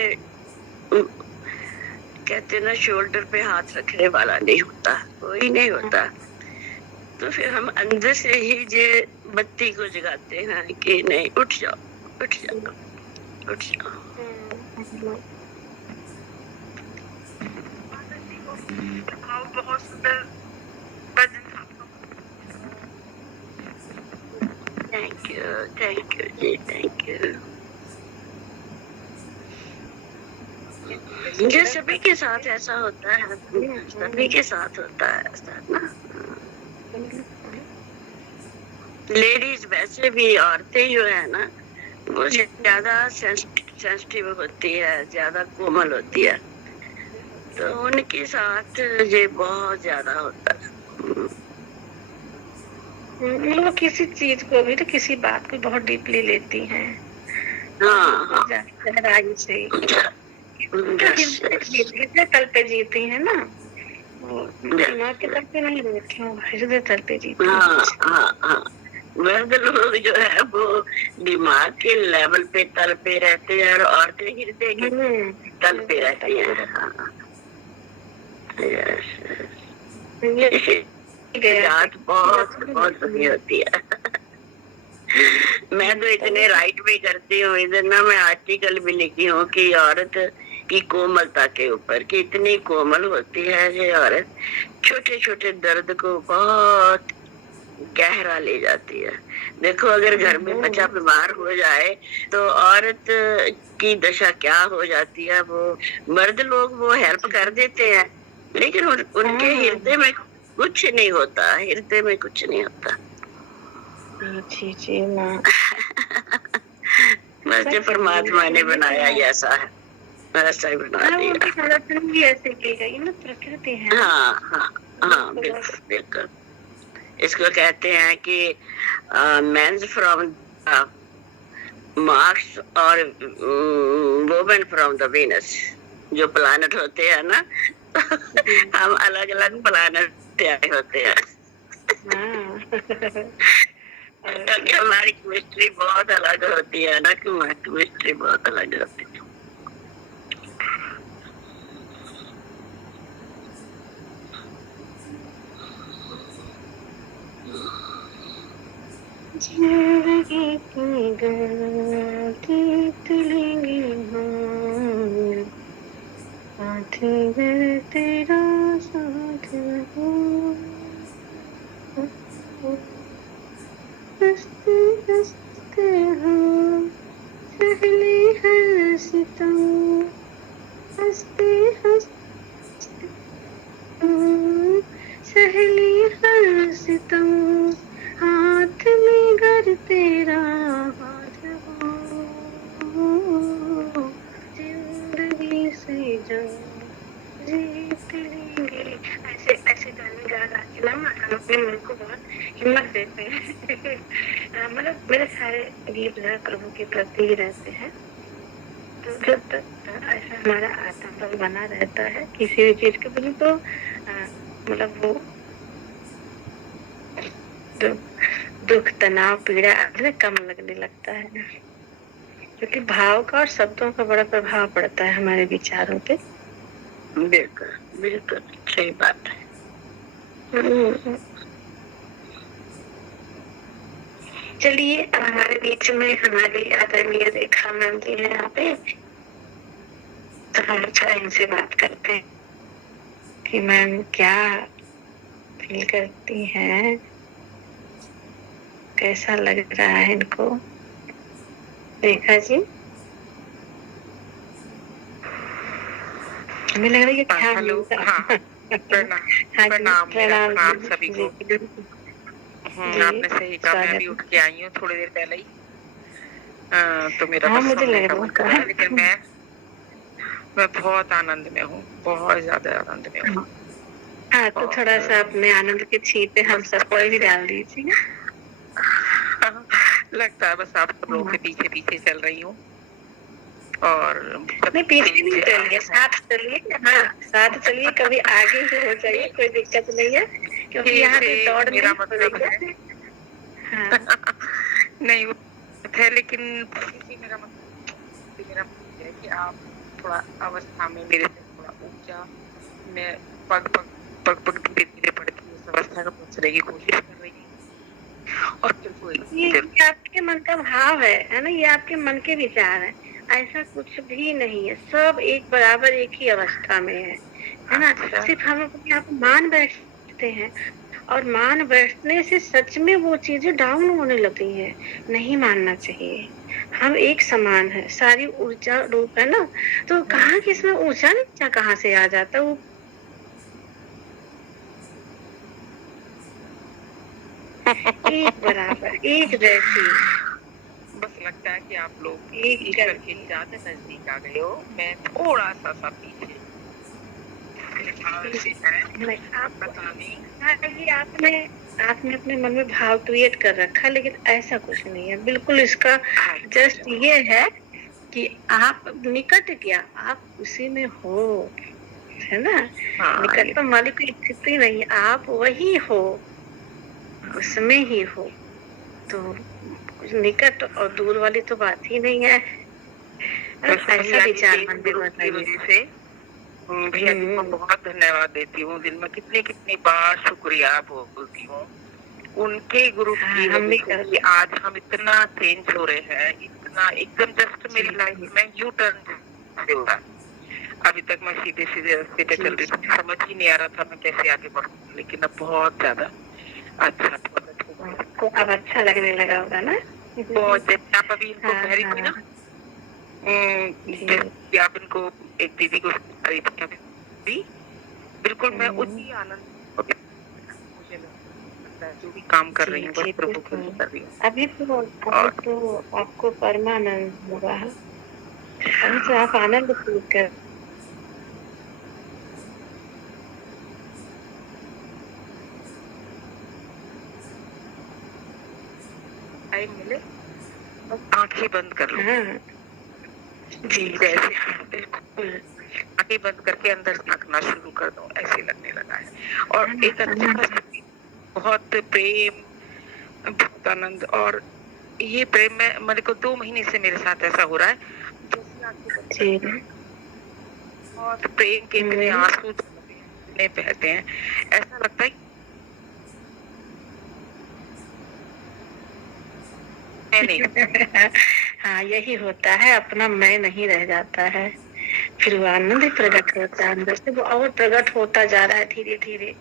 कहते ना शोल्डर पे हाथ रखने वाला नहीं होता, कोई नहीं होता। तो फिर हम अंदर से ही ये बत्ती को जगाते हैं कि नहीं, उठ जाओ, उठ जाओ, उठ जाओ। बहुत सुंदर भजन था। Thank you ji, thank you. मुझे सभी के साथ ऐसा होता है, सभी के साथ होता है ऐसा ना। लेडीज वैसे भी, औरतें जो है ना, वो ज्यादा सेंसिटिव होती है, ज्यादा कोमल होती है, तो उनके साथ ये बहुत ज्यादा होता है। वो किसी चीज को भी, तो किसी बात को बहुत डीपली लेती हैं। हाँ, गहराई से हृदय तल पे जीती है ना, दिमाग के तल पे नहीं रहती हूँ, हृदय तल पे जीती है। हाँ। मर्द लोग जो है वो दिमाग के लेवल पे तल पे रहते हैं, और औरतें हृदय के तल पे रहती हैं। बात बहुत बहुत बड़ी होती है। मैं तो इतने राइट भी करती हूँ, इधर ना मैं आर्टिकल भी लिखी हूँ कि औरत की कोमलता के ऊपर, कि इतनी कोमल होती है ये औरत, छोटे छोटे दर्द को बहुत गहरा ले जाती है। देखो अगर घर में बच्चा बीमार हो जाए तो औरत की दशा क्या हो जाती है। वो मर्द लोग वो हेल्प कर देते हैं, लेकिन उनके हृदय में कुछ नहीं होता, हृदय में कुछ नहीं होता। जी माँ। बस जो परमात्मा ने बनाया ऐसा है, ऐसा ही बना दिया। उनकी संरचना भी ऐसे की गई ना, प्रकृति है। हाँ, बिल्कुल। इसको कहते हैं कि मेंस फ्रॉम मार्स और वुमेन फ्रॉम द वीनस। जो प्लैनेट होते हैं ना, हम अलग अलग प्लैनेट से आए होते हैं। क्योंकि हमारी केमिस्ट्री बहुत अलग होती है ना, केमिस्ट्री बहुत अलग होती है। जिंदगी की गीत लेंगे हम, साथ तेरा साथ हो, हंसते हंसते हम सहले हर सितम, हंसते हंसते हम सहले हर सितम, हाथ में घर तेरा हाथ हो, जिंदगी से जो जीत लेंगे। ऐसे ऐसे गाने गा गा के ना हम अपने मन को बहुत हिम्मत देते हैं। मतलब मेरे सारे गीत जो है प्रभु के प्रति ही रहते हैं। तो जब तक ऐसा हमारा आत्मबल बना रहता है किसी भी चीज के प्रति, तो मतलब वो दुख तनाव पीड़ा अपने कम लगने लगता है, क्योंकि भाव का और शब्दों का बड़ा प्रभाव पड़ता है हमारे विचारों पे। बिल्कुल बिल्कुल सही बात है। चलिए, हमारे बीच में हमारी आदरणीय रेखा मैम जी है यहाँ पे, तो हम थोड़ा इनसे बात करते हैं कि मैम क्या फील करती हैं, कैसा लग रहा है इनको। रेखा जी, हमें लग रहा है कि क्या हेलो। हाँ, प्रणाम सभी को। आपने सही कहा, मैं भी उठ के आई हूँ थोड़ी देर पहले ही। तो मेरा हाँ, बस मुझे सोने लग का रहा मन कर रहा है, था। लेकिन मैं बहुत आनंद में हूँ, बहुत ज्यादा आनंद में हूँ। हाँ, तो थोड़ा सा अपने आनंद के छींटे हम सबको भी डाल दीजिए। लगता है बस आप सब लोगों के पीछे पीछे चल रही हूँ, और नहीं, पीछे नहीं चलिए, साथ चलिए। हाँ, साथ चलिए, कभी आगे ही हो जाइए, कोई दिक्कत नहीं है, क्योंकि यहाँ पे दौड़ मेरा नहीं हो मतलब रही है है। हाँ, नहीं वो है, लेकिन फिर भी मेरा मतलब है कि आप थोड़ा अवस्था में मेरे से थोड़ा ऊंचा, मैं पग पग पग पग धीरे धीरे बढ़ के उस अवस्था को पहुंचने की कोशिश कर रही हूँ, और फिर कोई ये आपके मन का भाव है ना, ये आपके मन के विचार है। ऐसा कुछ भी नहीं है, सब एक बराबर एक ही अवस्था में है ना। सिर्फ हम अपने आप को मान बैठते हैं, और मान बैठने से सच में वो चीजें डाउन होने लगती हैं। नहीं मानना चाहिए, हम एक समान है, सारी ऊर्जा रूप है ना। तो कहाँ कि इसमें ऊंचा नीचा कहाँ से आ जाता, वो एक बराबर एक जैसी। बस लगता है कि आप लोग एक ईश्वर के ज्यादा नजदीक आ गए हो, मैं थोड़ा सा पीछे पता नहीं। ये आपने अपने मन में भाव क्रिएट कर रखा, लेकिन ऐसा कुछ नहीं है बिल्कुल। इसका जस्ट ये है कि आप निकट क्या, आप उसी में हो, है ना। निकट तो मालिक की स्थिति नहीं, आप वही हो, उसमें ही हो। तो निकट और दूर वाली तो बात ही नहीं है। ऐसा विचार मन में बताइए। भैया जी को बहुत धन्यवाद देती हूँ, दिन में कितनी बार शुक्रिया बोलती हूँ उनके गुरु की वजह से आज हम इतना चेंज हो रहे हैं, इतना एकदम जस्ट मेरी लाइफ में यू टर्न हो रहा है। अभी तक मैं सीधे सीधे रास्ते पे चल रही थी, समझ ही नहीं आ रहा था मैं कैसे आगे बढ़ूं, लेकिन अब बहुत ज्यादा अच्छा, अब अच्छा लगने लगा होगा ना। बहुत। आप अभी इनको कह रही थी ना, आप इनको एक दीदी को करी थी, बिल्कुल मैं उसी आनंद मुझे लगता है जो भी काम कर रही हूँ बस प्रभु के लिए कर रही हूँ। अभी तो आपको परमानंद होगा, अभी तो आप आनंद फील कर। टाइम मिले आंखें बंद कर लो। जी जैसे बिल्कुल आंखें बंद करके अंदर झांकना शुरू कर दो, ऐसे लगने लगा है। और एक अच्छा बहुत प्रेम, बहुत आनंद, और ये प्रेम में मेरे को 2 महीने से मेरे साथ ऐसा हो रहा है, बहुत प्रेम के इतने आंसू बहते हैं, ऐसा लगता है हाँ, यही होता है, अपना मैं नहीं रह जाता है, फिर वो आनंद ही प्रकट होता है अंदर से, वो और प्रकट होता जा रहा है धीरे धीरे।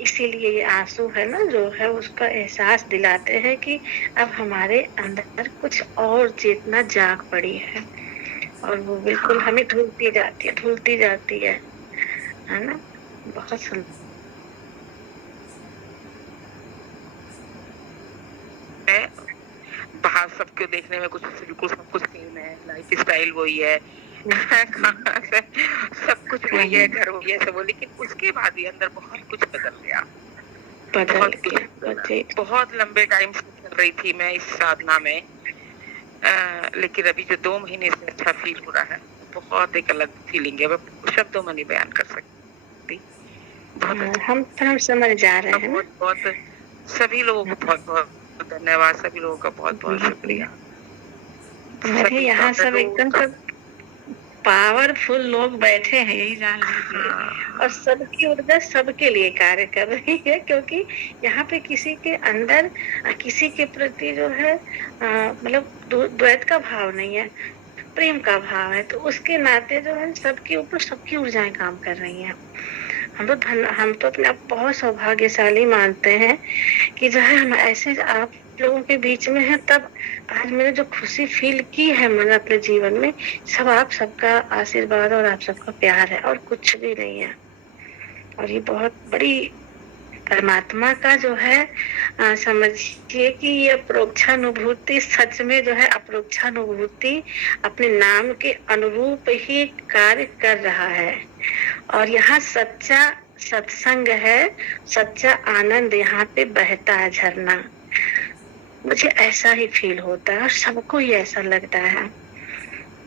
इसीलिए ये आंसू है ना, जो है उसका एहसास दिलाते हैं कि अब हमारे अंदर कुछ और चेतना जाग पड़ी है, और वो बिल्कुल हमें ढूंढती जाती है ना। बहुत सुंदर। बाहर सबको देखने में कुछ बिल्कुल सब कुछ सेम है, लाइफ स्टाइल वही है, सब कुछ वही है, घर वही है, सब, लेकिन उसके बाद भी अंदर बहुत कुछ बदल गया, बहुत लंबे टाइम से चल रही थी मैं इस साधना में, लेकिन अभी जो 2 महीने से अच्छा फील हो रहा है, बहुत एक अलग फीलिंग है, मैं शब्दों में नहीं बयान कर सकती। हम समझ जा रहे हैं। बहुत सभी लोगों को बहुत बहुत धन्यवाद, सभी लोगों का बहुत बहुत शुक्रिया। अरे यहाँ सब एकदम सब पावरफुल लोग बैठे हैं, यही जान लीजिए, और सबकी ऊर्जा सबके लिए कार्य कर रही है, क्योंकि यहाँ पे किसी के अंदर किसी के प्रति जो है मतलब द्वैत का भाव नहीं है, प्रेम का भाव है। तो उसके नाते जो है सबके ऊपर सबकी ऊर्जाएं काम कर रही हैं। हम तो अपने आप बहुत सौभाग्यशाली मानते हैं कि जो है हम ऐसे आप लोगों के बीच में है। तब आज मैंने जो खुशी फील की है मैंने अपने जीवन में, सब आप सबका आशीर्वाद और आप सबका प्यार है, और कुछ भी नहीं है। और ये बहुत बड़ी परमात्मा का जो है समझिए कि ये अप्रोक्षानुभूति सच में जो है अप्रोक्षानुभूति अपने नाम के अनुरूप ही कार्य कर रहा है। और यहाँ सच्चा सत्संग है, सच्चा आनंद यहाँ पे बहता है झरना। मुझे ऐसा ही फील होता है और सबको ही ऐसा लगता है।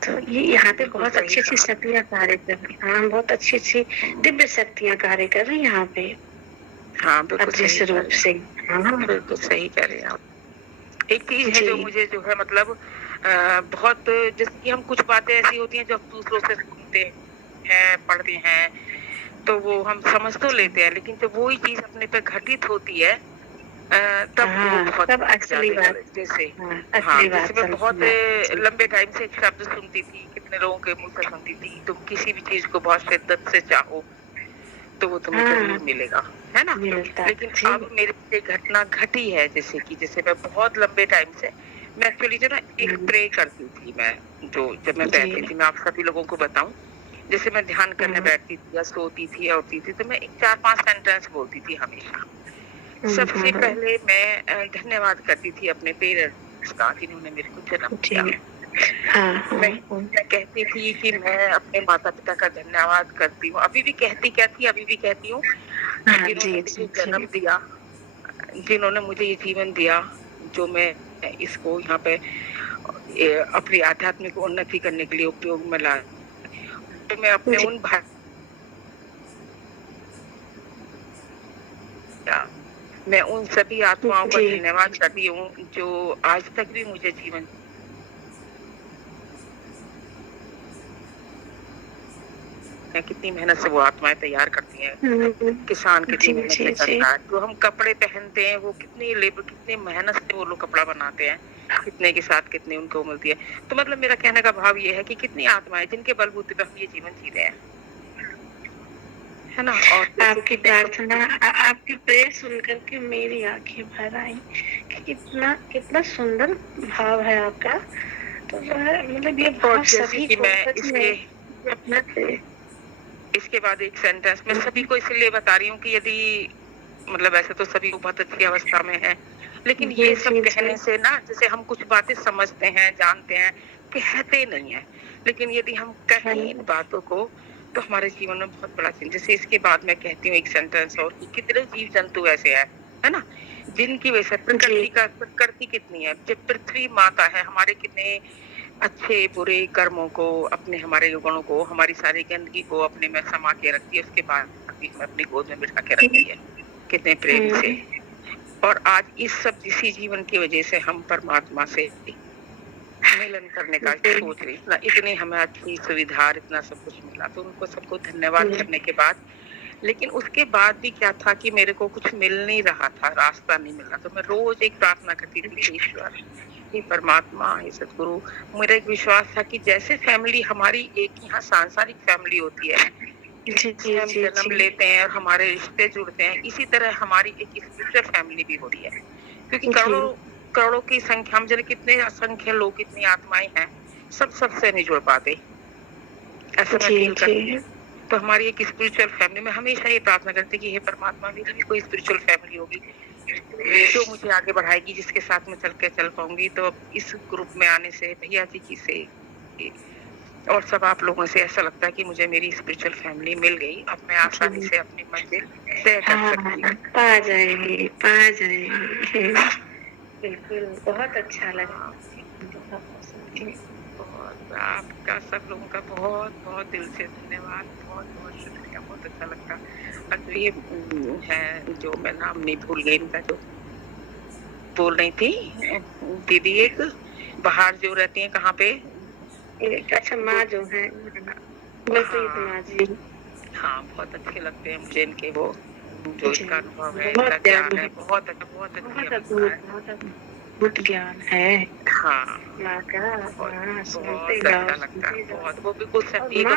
तो ये यहाँ पे बहुत अच्छी अच्छी शक्तियाँ कार्य कर रही हैं। हाँ, बहुत अच्छी अच्छी दिव्य शक्तियाँ कार्य कर रही हैं यहाँ पे। हाँ बिल्कुल अदृश्य रूप से। हाँ बिल्कुल सही कह रहे हैं आप। एक चीज है जो मुझे जो है मतलब बहुत, जैसे कि हम कुछ बातें ऐसी होती हैं जो हम दूसरों से सुनते हैं, पढ़ते हैं, तो वो हम समझ तो लेते हैं, लेकिन जब वही चीज अपने पे घटित होती है तब वो बहुत असली बात। जैसे हाँ, जैसे मैं बहुत लंबे टाइम से एक शब्द सुनती थी, कितने लोगों के मुंह से सुनती थी, तुम किसी भी चीज को बहुत शिद्दत से चाहो तो वो तुम्हें जरूर मिलेगा, है ना। लेकिन अब मेरे से घटना घटी है, जैसे मैं बहुत लंबे टाइम से, मैं एक्चुअली जो ना एक प्रे करती थी, मैं जो जब मैं बैठती थी, मैं आप सभी लोगों को बताऊं, जैसे मैं ध्यान करने बैठती थी या सोती थी या उठती थी, तो मैं एक 4-5 सेंटेंस बोलती थी हमेशा। सबसे पहले मैं धन्यवाद करती थी अपने पेरेंट्स का, जिन्होंने मेरे को जन्म दिया। मैं कहती थी कि मैं अपने माता पिता का धन्यवाद करती हूँ, अभी भी कहती हूँ, जिन्होंने मुझे जन्म दिया, जिन्होंने मुझे ये जीवन दिया, जो मैं इसको यहाँ पे अपनी आध्यात्मिक उन्नति करने के लिए उपयोग में ला। तो मैं अपने उन मैं उन सभी आत्माओं का धन्यवाद करती हूँ जो आज तक भी मुझे जीवन कितनी मेहनत से वो आत्माएं तैयार करती हैं, किसान कितनी मेहनत से करता है, जो हम कपड़े पहनते हैं वो कितनी मेहनत से वो लोग कपड़ा बनाते हैं, कितने के साथ कितने उनको मिलती है। तो मतलब मेरा कहने का भाव ये है कि कितनी आत्माएं जिनके बलबूते पे हम ये जीवन जी रहे हैं, है ना। और आपकी प्रार्थना, आपकी प्रेयर सुनकर के मेरी आंखें भर आई कि कितना सुंदर भाव है आपका। तो जो है मतलब ये बहुत सभी कि मैं इसके बाद एक सेंटेंस मैं सभी को इसलिए बता रही हूँ कि यदि मतलब ऐसे तो सभी को बहुत अच्छी अवस्था में है, लेकिन ये सब कहने से ना, जैसे हम कुछ बातें समझते हैं, जानते हैं, कहते नहीं है, लेकिन यदि हम कहें इन बातों को तो हमारे जीवन में बहुत बड़ा चेंज। जैसे इसके बाद मैं कहती हूँ एक सेंटेंस और, कि कितने जीव जंतु ऐसे है ना, जिनकी वजह से प्रकृति कितनी है, जब पृथ्वी माता है, हमारे कितने अच्छे बुरे कर्मों को, अपने हमारे गुणों को, हमारी सारी गंदगी को अपने में समा के रखती है, उसके बाद अपनी गोद में बिठा के रखती है, कितने प्रेम से। और आज इस सब इसी जीवन की वजह से हम परमात्मा से मिलन करने का सोच रही, इतनी हमें अच्छी सुविधा, इतना सब कुछ मिला, तो उनको सबको धन्यवाद करने के बाद, लेकिन उसके बाद भी क्या था कि मेरे को कुछ मिल नहीं रहा था, रास्ता नहीं मिल रहा, तो मैं रोज एक प्रार्थना करती थी, ईश्वर, हे परमात्मा, हे सतगुरु। मेरा एक विश्वास था कि जैसे फैमिली हमारी एक यहाँ सांसारिक फैमिली होती है, हम जन्म लेते हैं और हमारे रिश्ते जुड़ते हैं, इसी तरह हमारी एक स्पिरिचुअल फैमिली भी हो रही है, क्योंकि करोड़ों की संख्या में कितने असंख्य लोग, कितनी आत्माएं हैं, सबसे नहीं जुड़ पाते, ऐसा मैं फील करती हूँ। तो हमारी एक स्पिरिचुअल फैमिली में हमेशा ये प्रार्थना करते कि हे परमात्मा, मेरी भी कोई स्पिरिचुअल फैमिली होगी जो मुझे आगे बढ़ाएगी, जिसके साथ में चल पाऊंगी। तो अब इस ग्रुप में आने से, भैया जी की से और सब आप लोगों से ऐसा लगता है कि मुझे मेरी स्पिरिचुअल फैमिली मिल गई, अब मैं आसानी से अपनी मंजिल तय कर सकती हूँ, पा जाएगी। बिल्कुल, बहुत अच्छा लगा। आपका सब लोगों का बहुत बहुत दिल से धन्यवाद, बहुत बहुत शुक्रिया, बहुत अच्छा लगता। और ये है जो मैं नाम नहीं भूल गई इनका, जो बोल रही थी दीदी, एक बाहर जो रहती है, कहाँ पे, अच्छा माँ जो है, माँ जी, हाँ बहुत अच्छे लगते हैं मुझे इनके वो जो इनका अनुभव है, इनका ज्ञान है, बहुत अद्भुत ज्ञान है। हाँ माँ का बहुत अच्छा लगता है, बहुत, वो बिल्कुल सटीक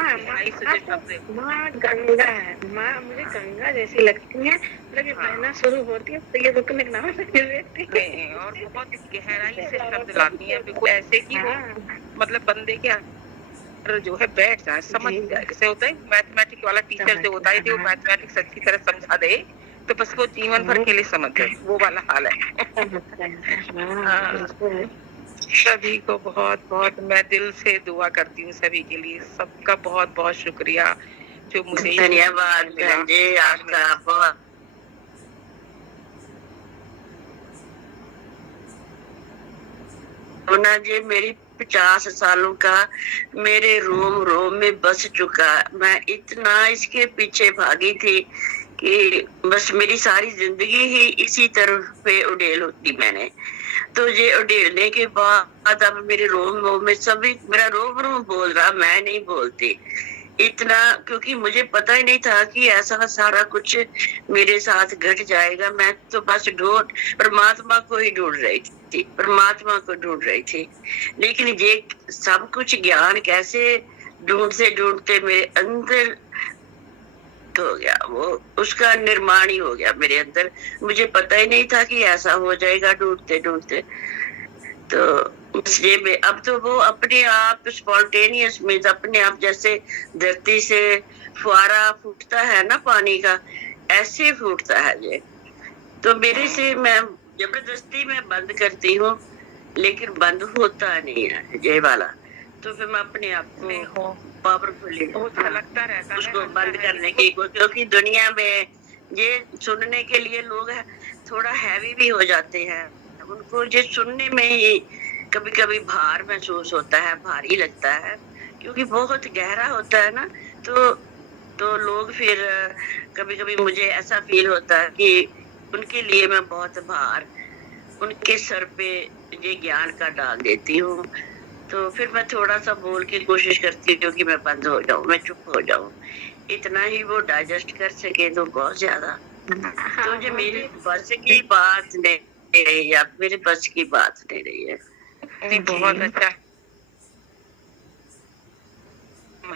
माँ गंगा है, माँ मुझे गंगा जैसी लगती है, मतलब ये बहना शुरू होती है तो ये रुकने का नाम लेती है, और बहुत गहराई से शब्द लाती है, बिल्कुल ऐसे कि वो मतलब बंदे के जो है बैठ जाए, समझ जाए। जैसे होता है मैथमेटिक्स वाला टीचर जो होता है, जो मैथमेटिक्स अच्छी तरह समझा दे तो बस वो जीवन भर के लिए समझ गए, वो वाला हाल है। हाँ। सभी को बहुत बहुत मैं दिल से दुआ करती हूँ सभी के लिए। सबका बहुत बहुत शुक्रिया जो मुझे धन्यवाद बहन जी आपका बहुत। सोना जी मेरी 50 सालों का मेरे रोम रोम में बस चुका। मैं इतना इसके पीछे भागी थी कि बस मेरी सारी जिंदगी ही इसी तरफ पे उड़ेल होती मैंने। तो ये उड़ेलने के बाद अब मेरे रोम रोम में सभी मेरा रोम रोम बोल रहा, मैं नहीं बोलती इतना, क्योंकि मुझे पता ही नहीं था कि ऐसा सारा कुछ मेरे साथ घट जाएगा। मैं तो बस परमात्मा को ही ढूंढ रही थी, परमात्मा को ढूंढ रही थी। लेकिन ये सब कुछ ज्ञान कैसे ढूंढते ढूंढते मेरे अंदर हो गया, वो उसका निर्माण ही हो गया मेरे अंदर। मुझे पता ही नहीं था कि ऐसा हो जाएगा ढूंढते ढूंढते। तो ये अब तो वो अपने आप स्पॉन्टेनियस में अपने आप जैसे धरती से फुहारा फूटता है ना पानी का, ऐसे फूटता है ये। तो मेरे से मैं जबरदस्ती में बंद करती हूँ लेकिन बंद होता नहीं है ये वाला। तो फिर मैं अपने आप को पावरफुली लगता रहता है उसको बंद करने की, क्योंकि दुनिया में ये सुनने के लिए लोग थोड़ा हैवी भी हो जाते हैं। उनको ये सुनने में ही कभी कभी भार महसूस होता है, भारी लगता है, क्योंकि बहुत गहरा होता है ना। तो लोग फिर कभी कभी मुझे ऐसा फील होता है कि उनके लिए मैं बहुत भार उनके सर पे ये ज्ञान का डाल देती हूँ। तो फिर मैं थोड़ा सा बोल के कोशिश करती हूँ कि मैं बंद हो जाऊं, मैं चुप हो जाऊं, इतना ही वो डाइजेस्ट कर सके तो बहुत ज्यादा। तो जो मेरे बस की बात नहीं रही, अब मेरे बस की बात नहीं रही है। बहुत अच्छा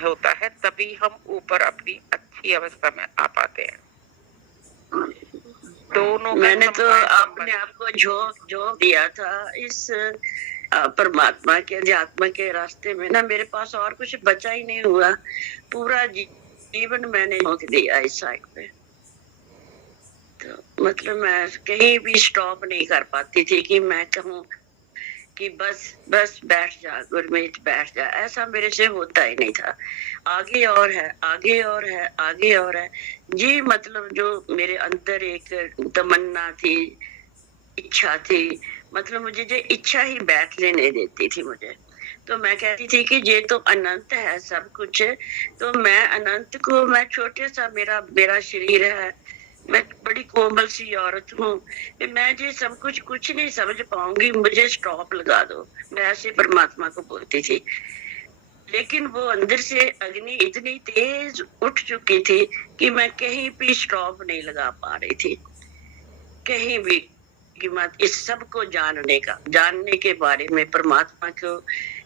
होता है, तभी हम ऊपर अपनी अच्छी अवस्था में आ पाते हैं। दोनों मैंने तो अपने आप को झोंक दिया था इस परमात्मा के अध्यात्म के रास्ते में ना। मेरे पास और कुछ बचा ही नहीं हुआ, पूरा जीवन मैंने झोंक दिया इस साइड पे। तो मतलब मैं कहीं भी स्टॉप नहीं कर पाती थी कि मैं कहूँ कि बस बैठ जा गुरमीत बैठ जा, ऐसा मेरे से होता ही नहीं था। आगे और है, आगे और है, आगे और है। ये मतलब जो मेरे अंदर एक तमन्ना थी, इच्छा थी, मतलब मुझे जो इच्छा ही बैठने नहीं देती थी मुझे। तो मैं कहती थी कि ये तो अनंत है सब कुछ, तो मैं अनंत को, मैं छोटे सा मेरा शरीर है, मैं बड़ी कोमल सी औरत हूँ, मैं ये सब कुछ नहीं समझ पाऊंगी, मुझे स्टॉप लगा दो, मैं ऐसे परमात्मा को बोलती थी। लेकिन वो अंदर से अग्नि इतनी तेज उठ चुकी थी कि मैं कहीं भी स्टॉप नहीं लगा पा रही थी, कहीं भी। कि मत इस सब को जानने के बारे में, परमात्मा को,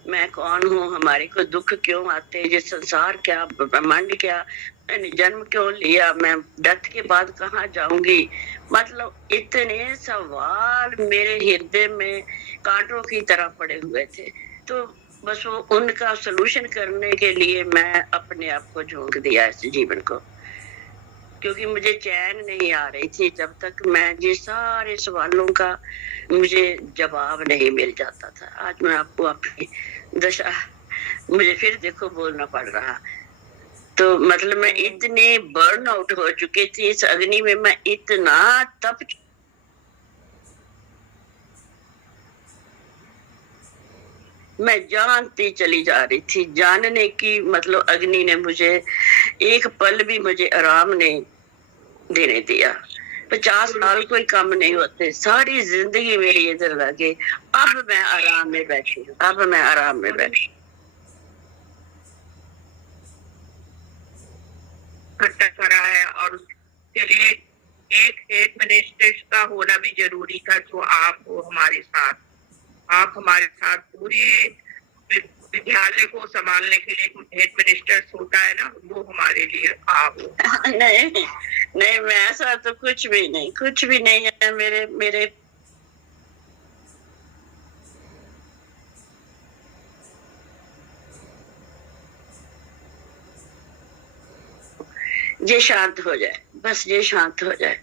मैं कौन हूँ, हमारे को दुख क्यों आते, ये संसार क्या, ब्रह्मांड क्या, मैंने जन्म क्यों लिया, मैं डेथ के बाद कहाँ जाऊंगी। मतलब इतने सवाल मेरे हृदय में कांटों की तरह पड़े हुए थे। तो बस वो उनका सलूशन करने के लिए मैं अपने आप को झोंक दिया इस जीवन को, क्योंकि मुझे चैन नहीं आ रही थी जब तक मैं ये सारे सवालों का मुझे जवाब नहीं मिल जाता था। आज मैं आपको अपनी दशा, मुझे फिर देखो बोलना पड़ रहा। तो मतलब मैं इतने बर्न आउट हो चुकी थी इस अग्नि में, मैं इतना तप, मैं जानती चली जा रही थी, जानने की मतलब अग्नि ने मुझे एक पल भी मुझे आराम नहीं देने दिया। 50 साल कोई कम नहीं होते, सारी जिंदगी मेरी इधर लगे। अब मैं आराम में बैठी हूँ, अब मैं आराम में बैठी। घटना करा है और चलिए एक हेड मिनिस्टर का होना भी जरूरी था, जो आप हो हमारे साथ, आप हमारे साथ पूरे विद्यालय को संभालने के लिए हेड मिनिस्टर होता है ना, वो हमारे लिए आप हो। नहीं मैं ऐसा तो कुछ भी नहीं है। मेरे ये शांत हो जाए, बस ये शांत हो जाए,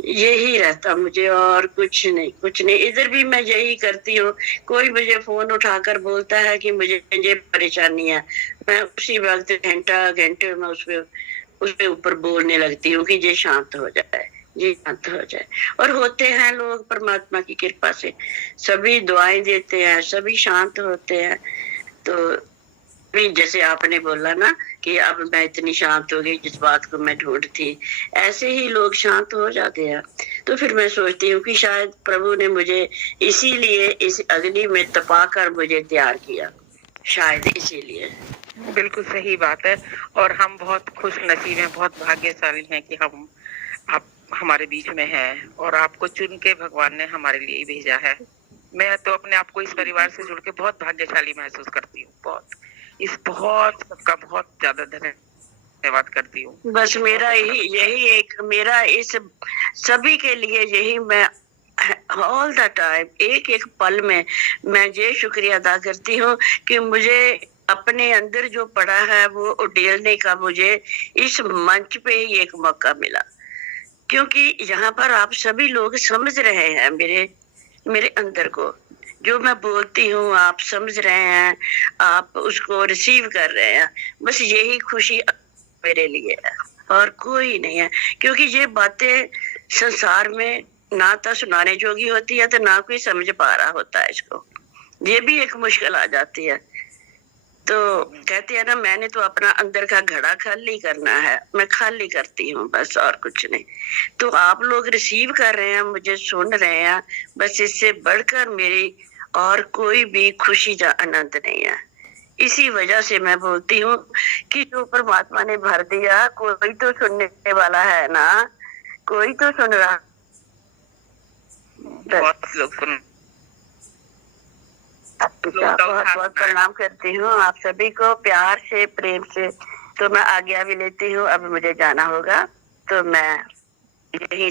यही रहता मुझे, और कुछ नहीं, कुछ नहीं। इधर भी मैं यही करती हूँ। कोई मुझे फोन उठाकर बोलता है कि मुझे ये परेशानी है, मैं उसी वक्त घंटे में उसके ऊपर बोलने लगती हूँ कि ये शांत हो जाए, ये शांत हो जाए। और होते हैं लोग परमात्मा की कृपा से, सभी दुआएं देते हैं, सभी शांत होते हैं। तो भी जैसे आपने बोला ना कि अब मैं इतनी शांत हो गई जिस बात को मैं ढूंढती, ऐसे ही लोग शांत हो जाते हैं। तो फिर मैं सोचती हूँ कि शायद प्रभु ने मुझे इसीलिए इस अग्नि में तपाकर मुझे तैयार किया, शायद इसीलिए। बिल्कुल सही बात है। और हम बहुत खुश नसीब हैं, बहुत भाग्यशाली हैं कि आप हमारे बीच में हैं और आपको चुन के भगवान ने हमारे लिए भेजा है। मैं तो अपने आप को इस परिवार से जुड़ के बहुत भाग्यशाली महसूस करती हूँ। बहुत सबका बहुत ज्यादा धन्यवाद करती हूँ। बस मेरा यही एक मेरा इस सभी के लिए यही, मैं ऑल द टाइम एक एक पल में मैं ये शुक्रिया अदा करती हूँ कि मुझे अपने अंदर जो पड़ा है वो उड़ेलने का मुझे इस मंच पे ही एक मौका मिला। क्योंकि यहाँ पर आप सभी लोग समझ रहे हैं मेरे मेरे अंदर को, जो मैं बोलती हूँ आप समझ रहे हैं, आप उसको रिसीव कर रहे हैं। बस यही खुशी मेरे लिए है और कोई नहीं है। क्योंकि ये बातें संसार में ना तो सुनाने जोगी होती है, तो ना कोई समझ पा रहा होता है इसको, ये भी एक मुश्किल आ जाती है। तो कहते हैं ना, मैंने तो अपना अंदर का घड़ा खाली करना है, मैं खाली करती हूँ बस, और कुछ नहीं। तो आप लोग रिसीव कर रहे हैं, मुझे सुन रहे हैं, बस इससे बढ़कर मेरी और कोई भी खुशी या आनंद नहीं है। इसी वजह से मैं बोलती हूँ कि जो परमात्मा ने भर दिया, कोई तो सुनने वाला है ना, कोई तो सुन रहा। बहुत लोग सुन बहुत बहुत प्रणाम करती हूँ आप सभी को, प्यार से, प्रेम से। तो मैं आज्ञा भी लेती हूँ, अब मुझे जाना होगा, तो मैं यही।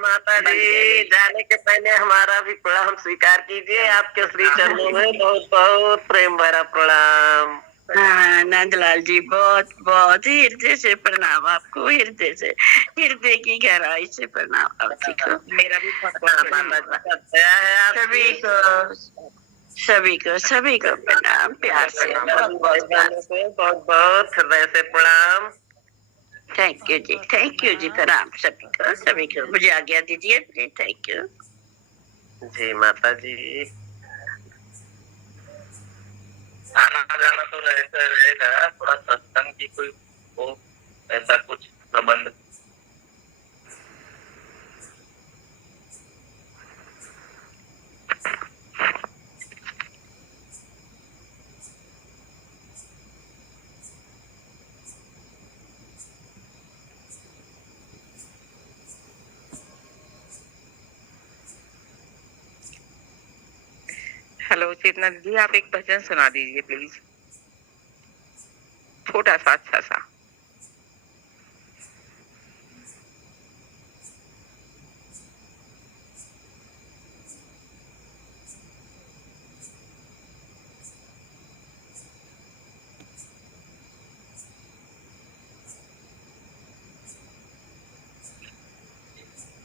माता जी, जाने के पहले हमारा भी प्रणाम स्वीकार कीजिए। आपके श्री चरणों में बहुत बहुत प्रेम भरा प्रणाम। हाँ नंदलाल जी, बहुत बहुत हृदय से प्रणाम आपको, हृदय से, हृदय की गहराई से प्रणाम आप जी को। मेरा भी सभी को प्रणाम, प्यार से, बहुत बहुत हृदय से प्रणाम। थैंक यू जी, प्रणाम सभी को। मुझे आज्ञा दीजिए, थैंक यू जी माता जी। आना जाना तो ऐसा रहेगा, थोड़ा सत्संग की कोई हो ऐसा कुछ प्रबंध। हेलो चेतना दीदी, आप एक भजन सुना दीजिए प्लीज, छोटा सा अच्छा सा।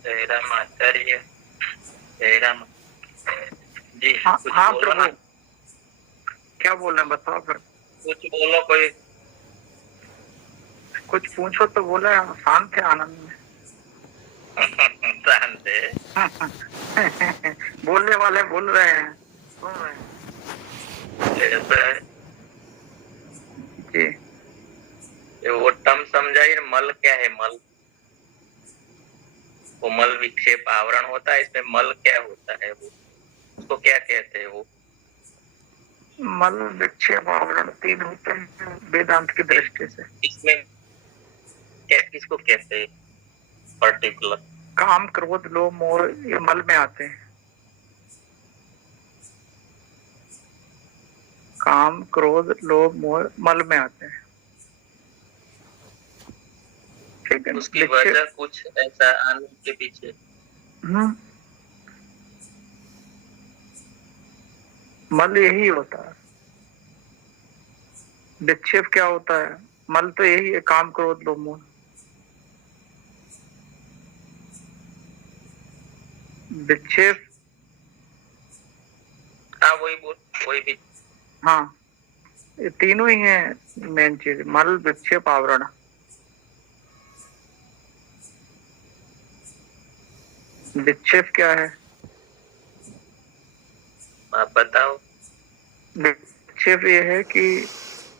जय राम आचार्य, जय राम जी। हाँ प्रभु, क्या बोलना बताओ फिर। कुछ बोलो, कोई कुछ पूछो तो बोले, शांत है आनंद में। शांत है। बोलने वाले बोल रहे हैं, सुन रहे हैं जी। ये वो टर्म समझाइए, मल क्या है? मल, वो मल विक्षेप आवरण होता है, इसमें मल क्या होता है? वो उसको क्या कहते हैं? वो मल विक्षेप आवरण 3 होते हैं वेदांत की दृष्टि से। इसमें क्या, किसको कहते हैं पर्टिकुलर? काम, क्रोध, लोभ, मोह, ये मल में आते हैं। काम, क्रोध, लोभ, मोह मल में आते हैं, ठीक है। उसकी वजह कुछ ऐसा आने के पीछे? मल यही होता है। विक्षेप क्या होता है? मल तो यही है, काम, क्रोध, लोभ, मोह। विक्षेप, हाँ वही भी। हाँ ये तीनों ही हैं मेन चीज, मल, विक्षेप, आवरण। विक्षेप क्या है? आप बताओ। विक्षेप ये है कि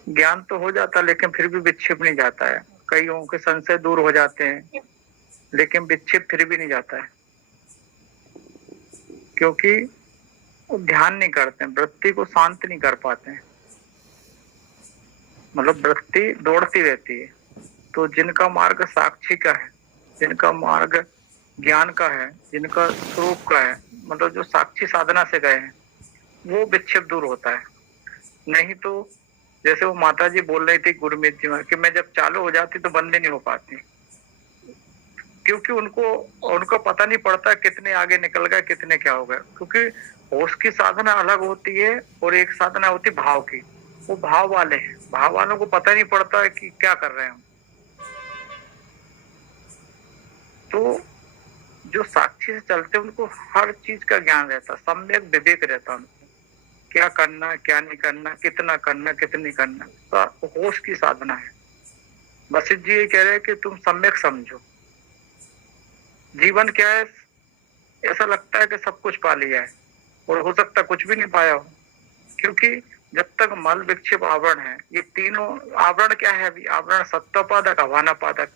ज्ञान तो हो जाता लेकिन फिर भी विक्षेप नहीं जाता है। कईयों के संशय दूर हो जाते हैं लेकिन विक्षेप फिर भी नहीं जाता है, क्योंकि वो ध्यान नहीं करते हैं, वृत्ति को शांत नहीं कर पाते हैं। मतलब वृत्ति दौड़ती रहती है। तो जिनका मार्ग साक्षी का है, जिनका मार्ग ज्ञान का है, जिनका स्वरूप का है, मतलब जो साक्षी साधना से गए हैं, वो विक्षेप दूर होता है। नहीं तो जैसे वो माता जी बोल रही थी गुरमीत जी में कि मैं जब चालू हो जाती तो बंद नहीं हो पाती, क्योंकि उनको पता नहीं पड़ता कितने आगे निकल गए, कितने क्या हो गए। क्योंकि होश की साधना अलग होती है और एक साधना होती भाव की। वो भाव वाले हैं, भाव वालों को पता नहीं पड़ता है कि क्या कर रहे हैं हम। तो जो साक्षी से चलते हैं उनको हर चीज का ज्ञान रहता, सम्यक विवेक रहता उनको, क्या करना क्या नहीं करना, कितना करना कितनी करना। तो होश की साधना है। वशिष्ठ जी ये कह रहे हैं कि तुम सम्यक समझो। जीवन क्या है, ऐसा लगता है कि सब कुछ पा लिया है और हो सकता है कुछ भी नहीं पाया हो, क्योंकि जब तक मल, विक्षेप, आवरण है, ये तीनों आवरण क्या है अभी? आवरण सत्तापादक, अभानापादक।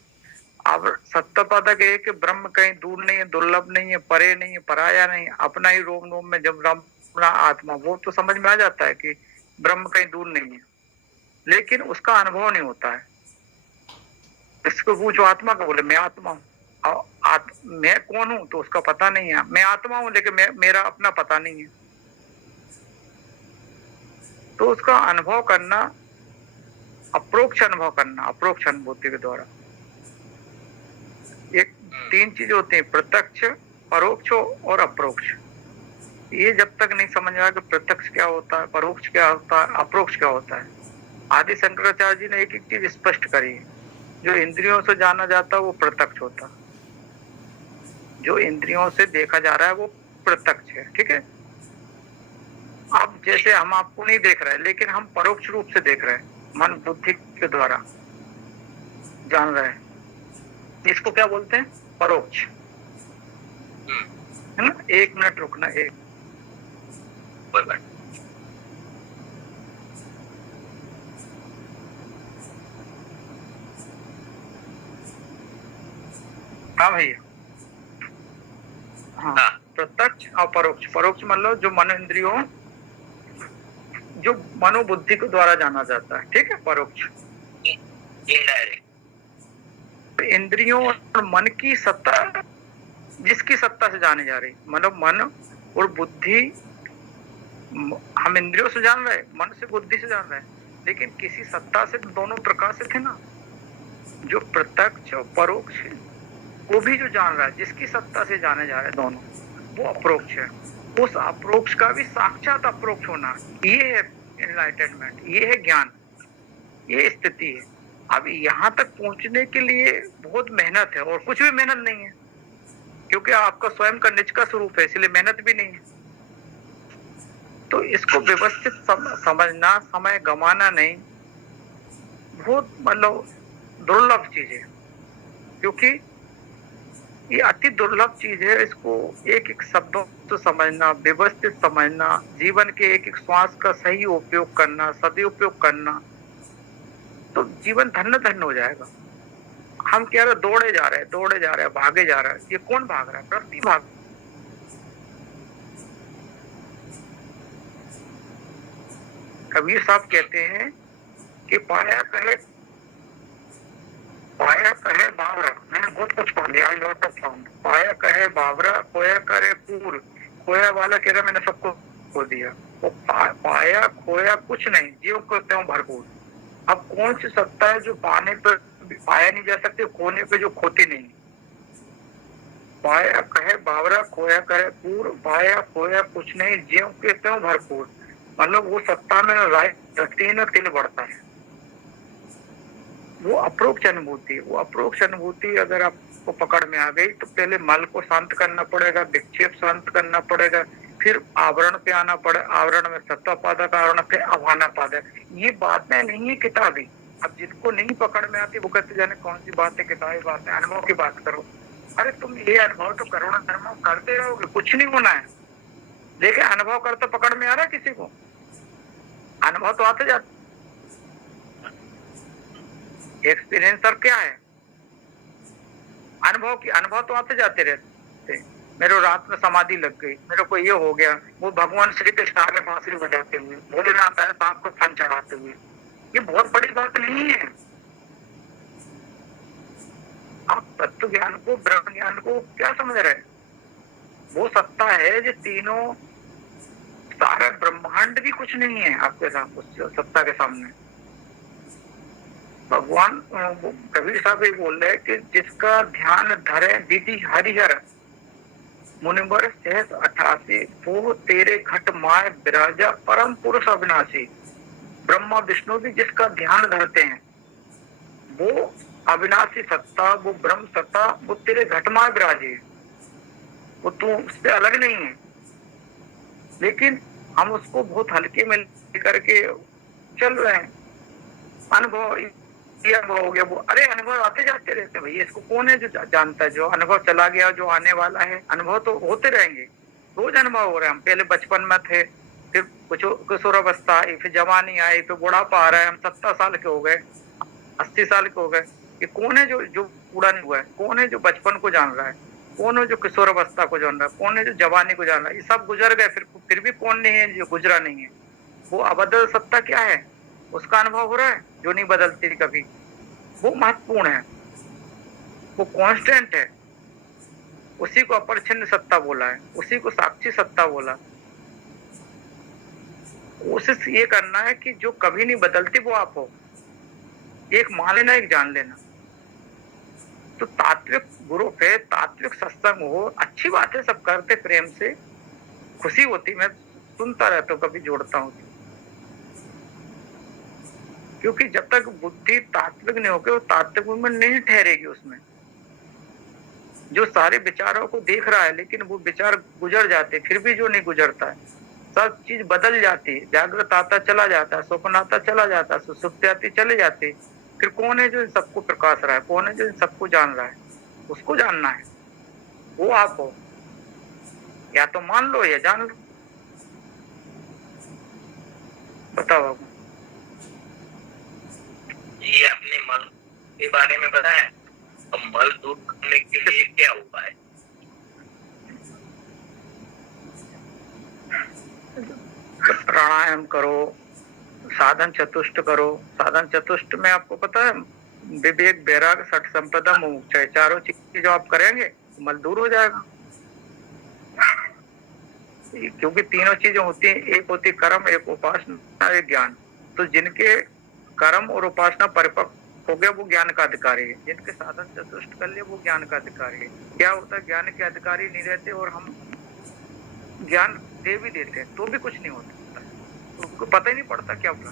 आवरण सत्तापादक है कि ब्रह्म कहीं दूर नहीं है, दुर्लभ नहीं है, परे नहीं है, पराया नहीं है, अपना ही रोम रोम में जब अपना आत्मा, वो तो समझ में आ जाता है कि ब्रह्म कहीं दूर नहीं है, लेकिन उसका अनुभव नहीं होता है। इसको पूछो आत्मा को, बोले मैं आत्मा हूँ। मैं कौन हूं तो उसका पता नहीं है। मैं आत्मा हूं लेकिन मेरा अपना पता नहीं है। तो उसका अनुभव करना, अप्रोक्ष अनुभव करना, अप्रोक्ष अनुभूति के द्वारा। एक तीन चीजें होती हैं, प्रत्यक्ष, परोक्ष और अप्रोक्ष। ये जब तक नहीं समझ आया कि प्रत्यक्ष क्या होता है, परोक्ष क्या होता है, अप्रोक्ष क्या होता है, आदि शंकराचार्य जी ने एक एक चीज स्पष्ट करी। जो इंद्रियों से जाना जाता है वो प्रत्यक्ष होता है, जो इंद्रियों से देखा जा रहा है वो प्रत्यक्ष है। ठीक है। अब जैसे हम आपको नहीं देख रहे लेकिन हम परोक्ष रूप से देख रहे हैं, मन बुद्धि के द्वारा जान रहे हैं, इसको क्या बोलते हैं? परोक्ष, है ना। एक मिनट रुकना, एक हाँ भैया, हाँ प्रत्यक्ष और परोक्ष। परोक्ष मतलब जो मन इंद्रियों, जो मनोबुद्धि के द्वारा जाना जाता है। ठीक है, परोक्ष। इंद्रियों और मन की सत्ता, जिसकी सत्ता से जानी जा रही, मतलब मन और बुद्धि। हम इंद्रियों से जान रहे, मन से, बुद्धि से जान रहे, लेकिन किसी सत्ता से दोनों प्रकाशित है ना। जो प्रत्यक्ष और परोक्ष है, वो भी जो जान रहा है, जिसकी सत्ता से जाने जा रहे हैं दोनों, वो अप्रोक्ष है। उस अप्रोक्ष का भी साक्षात अप्रोक्ष होना, ये है एनलाइटनमेंट, ये है ज्ञान, ये स्थिति है। अब यहाँ तक पहुंचने के लिए बहुत मेहनत है, और कुछ भी मेहनत नहीं है, क्योंकि आपका स्वयं का निज का स्वरूप है, इसलिए मेहनत भी नहीं है। तो इसको व्यवस्थित समझना, समय गंवाना नहीं, बहुत मतलब दुर्लभ चीज है, क्योंकि ये अति दुर्लभ चीज है। इसको एक एक शब्दों से समझना, व्यवस्थित समझना, जीवन के एक एक श्वास का सही उपयोग करना, सदुपयोग करना, तो जीवन धन्य धन्य हो जाएगा। हम कह रहे दौड़े जा रहे हैं, दौड़े जा रहे हैं, भागे जा रहे हैं, ये कौन भाग रहा है? प्रकृति भाग। कबीर साहब कहते हैं कि पाया कहे बावरा, मैंने बहुत कुछ पढ़ लिया, लॉट ऑफ फाउंड। पाया कहे बावरा, खोया करे पूर। खोया वाला कह रहा मैंने सबको खो दिया। वो पाया खोया कुछ नहीं, जीव को कहते हैं भरपूर। अब कौन सी सत्ता है जो पाने पर पाया नहीं जा सकती, खोने पे जो खोती नहीं? पाया कहे बावरा, खोया करे पूर। पाया खोया कुछ नहीं, जीव कहते हैं भरपूर। मतलब वो सत्ता में राय रखती है ना, तिल बढ़ता है। वो अप्रोक्ष अनुभूति, वो अप्रोक्ष अनुभूति अगर आपको पकड़ में आ गई तो पहले मल को शांत करना पड़ेगा, विक्षेप शांत करना पड़ेगा, फिर आवरण पे आना पड़े, आवरण में सत्ता पादक, आवरण पे अभाना पादक। ये बातें नहीं है किताबी। अब जिनको नहीं पकड़ में आती वो कहते जाने कौन सी बातें किताबी बातें, अनुभव की बात करो। अरे तुम ये अनुभव तो करो ना, अनुभव करते रहोगे, कुछ नहीं होना है। देखिए अनुभव करते पकड़ में आ रहा है किसी को? अनुभव तो आते जाते। एक्सपीरियंसर क्या है? अनुभव तो आते जाते रहते। मेरे रात में समाधि लग गई, मेरे को ये हो गया, वो भगवान श्री कृष्ण आगे बांसुरी बजाते हुए, भोलेनाथ आए सांप को फन चढ़ाते हुए, ये बहुत बड़ी बात नहीं है। आप तत्व ज्ञान को, ब्रह्म ज्ञान को क्या समझ रहे हैं? वो सत्ता है जो तीनों, सारा ब्रह्मांड भी कुछ नहीं है आपके साथ, उस सत्ता के सामने। भगवान कबीर साहब ये बोल रहे हैं कि जिसका ध्यान धरे दीदी हरिहर मुनिवर सहस 88, वो तेरे घट माय विराजा परम पुरुष अविनाशी। ब्रह्मा विष्णु भी जिसका ध्यान धरते हैं, वो अविनाशी सत्ता, वो ब्रह्म सत्ता, वो तेरे घट माय विराजे, वो तू उससे अलग नहीं है। लेकिन हम उसको बहुत हल्के में लेकर के चल रहे हैं। अनुभव, ये अनुभव हो गया, वो अरे अनुभव आते जाते रहते हैं भैया। इसको कौन है जो जानता है? जो अनुभव चला गया, जो आने वाला है, अनुभव तो होते रहेंगे, रोज अनुभव हो रहे हैं। हम पहले बचपन में थे, फिर कुछ किशोरावस्था आई, फिर जवानी आई, फिर बुढ़ापा आ रहा है, हम 70 साल के हो गए, 80 साल के हो गए। ये कौन है जो बूढ़ा नहीं हुआ है? कौन है जो बचपन को जान रहा है? कौन है जो किशोरावस्था को जान रहा है? कौन है जो जवानी को जान रहा है? ये सब गुजर गए, फिर भी कौन नहीं है जो गुजरा नहीं है? वो अबदल सत्ता क्या है? उसका अनुभव हो रहा है, जो नहीं बदलती कभी। वो महत्वपूर्ण है, वो कांस्टेंट है। उसी को अपरिच्छिन्न सत्ता बोला है, उसी को साक्षी सत्ता बोला। कोशिश ये करना है कि जो कभी नहीं बदलती वो आप हो। एक मान लेना, एक जान लेना। तो तात्विक ग्रुप है, तात्विक सत्संग हो, अच्छी बात है, सब करते प्रेम से, खुशी होती। मैं सुनता रहता हूँ, कभी जोड़ता हूँ, क्योंकि जब तक बुद्धि तात्विक नहीं होगी, वो तात्विक में नहीं ठहरेगी। उसमें जो सारे विचारों को देख रहा है, लेकिन वो विचार गुजर जाते, फिर भी जो नहीं गुजरता है, सब चीज बदल जाती है। जागृत आता चला जाता है, स्वप्न आता चला जाता है, सुषुप्ति आती चले जाती। फिर कौन है जो इन सबको प्रकाश रहा है? कौन है जो इन सबको जान रहा है? उसको जानना है, वो आप हो। या तो मान लो या जान लो। बताओ बाबू जी, आपने मल के बारे में बताया, तो मल दूर करने के लिए क्या उपाय? प्राणायाम करो, साधन चतुष्ट करो। साधन चतुष्ट में आपको पता है, विवेक, वैराग्य, सठ संपदा, मोक्ष, चारों चीज जो आप करेंगे मल दूर हो जाएगा। क्योंकि तीनों चीजें होती हैं, एक होती कर्म, एक उपासना, एक ज्ञान। तो जिनके कर्म और उपासना परिपक्व हो गया वो ज्ञान का अधिकारी है। जिनके साधन चतुष्ट कर लिए वो ज्ञान का अधिकारी है। क्या होता है, ज्ञान के अधिकारी नहीं रहते और हम ज्ञान दे भी देते हैं तो भी कुछ नहीं होता, तो उनको पता ही नहीं पड़ता क्या होगा।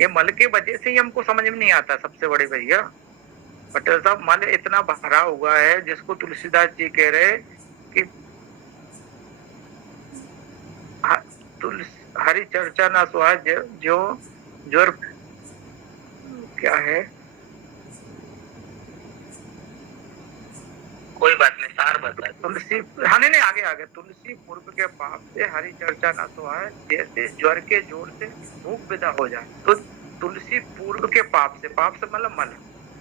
ये मल के वजह से ही हमको समझ में नहीं आता। सबसे बड़े भैया पटेल साहब, मल इतना भरा हुआ है, जिसको तुलसीदास जी कह रहे कि हरि चर्चा ना सुहाय जो जोर क्या है, कोई बात नहीं, सार बता। तुलसी, हाँ नहीं आगे तुलसी पूर्व के पाप से हरि चर्चा ना सुहाय, जैसे ज्वर के जोर से भूख विदा हो जाए। तो तुलसी पूर्व के पाप से मतलब मल,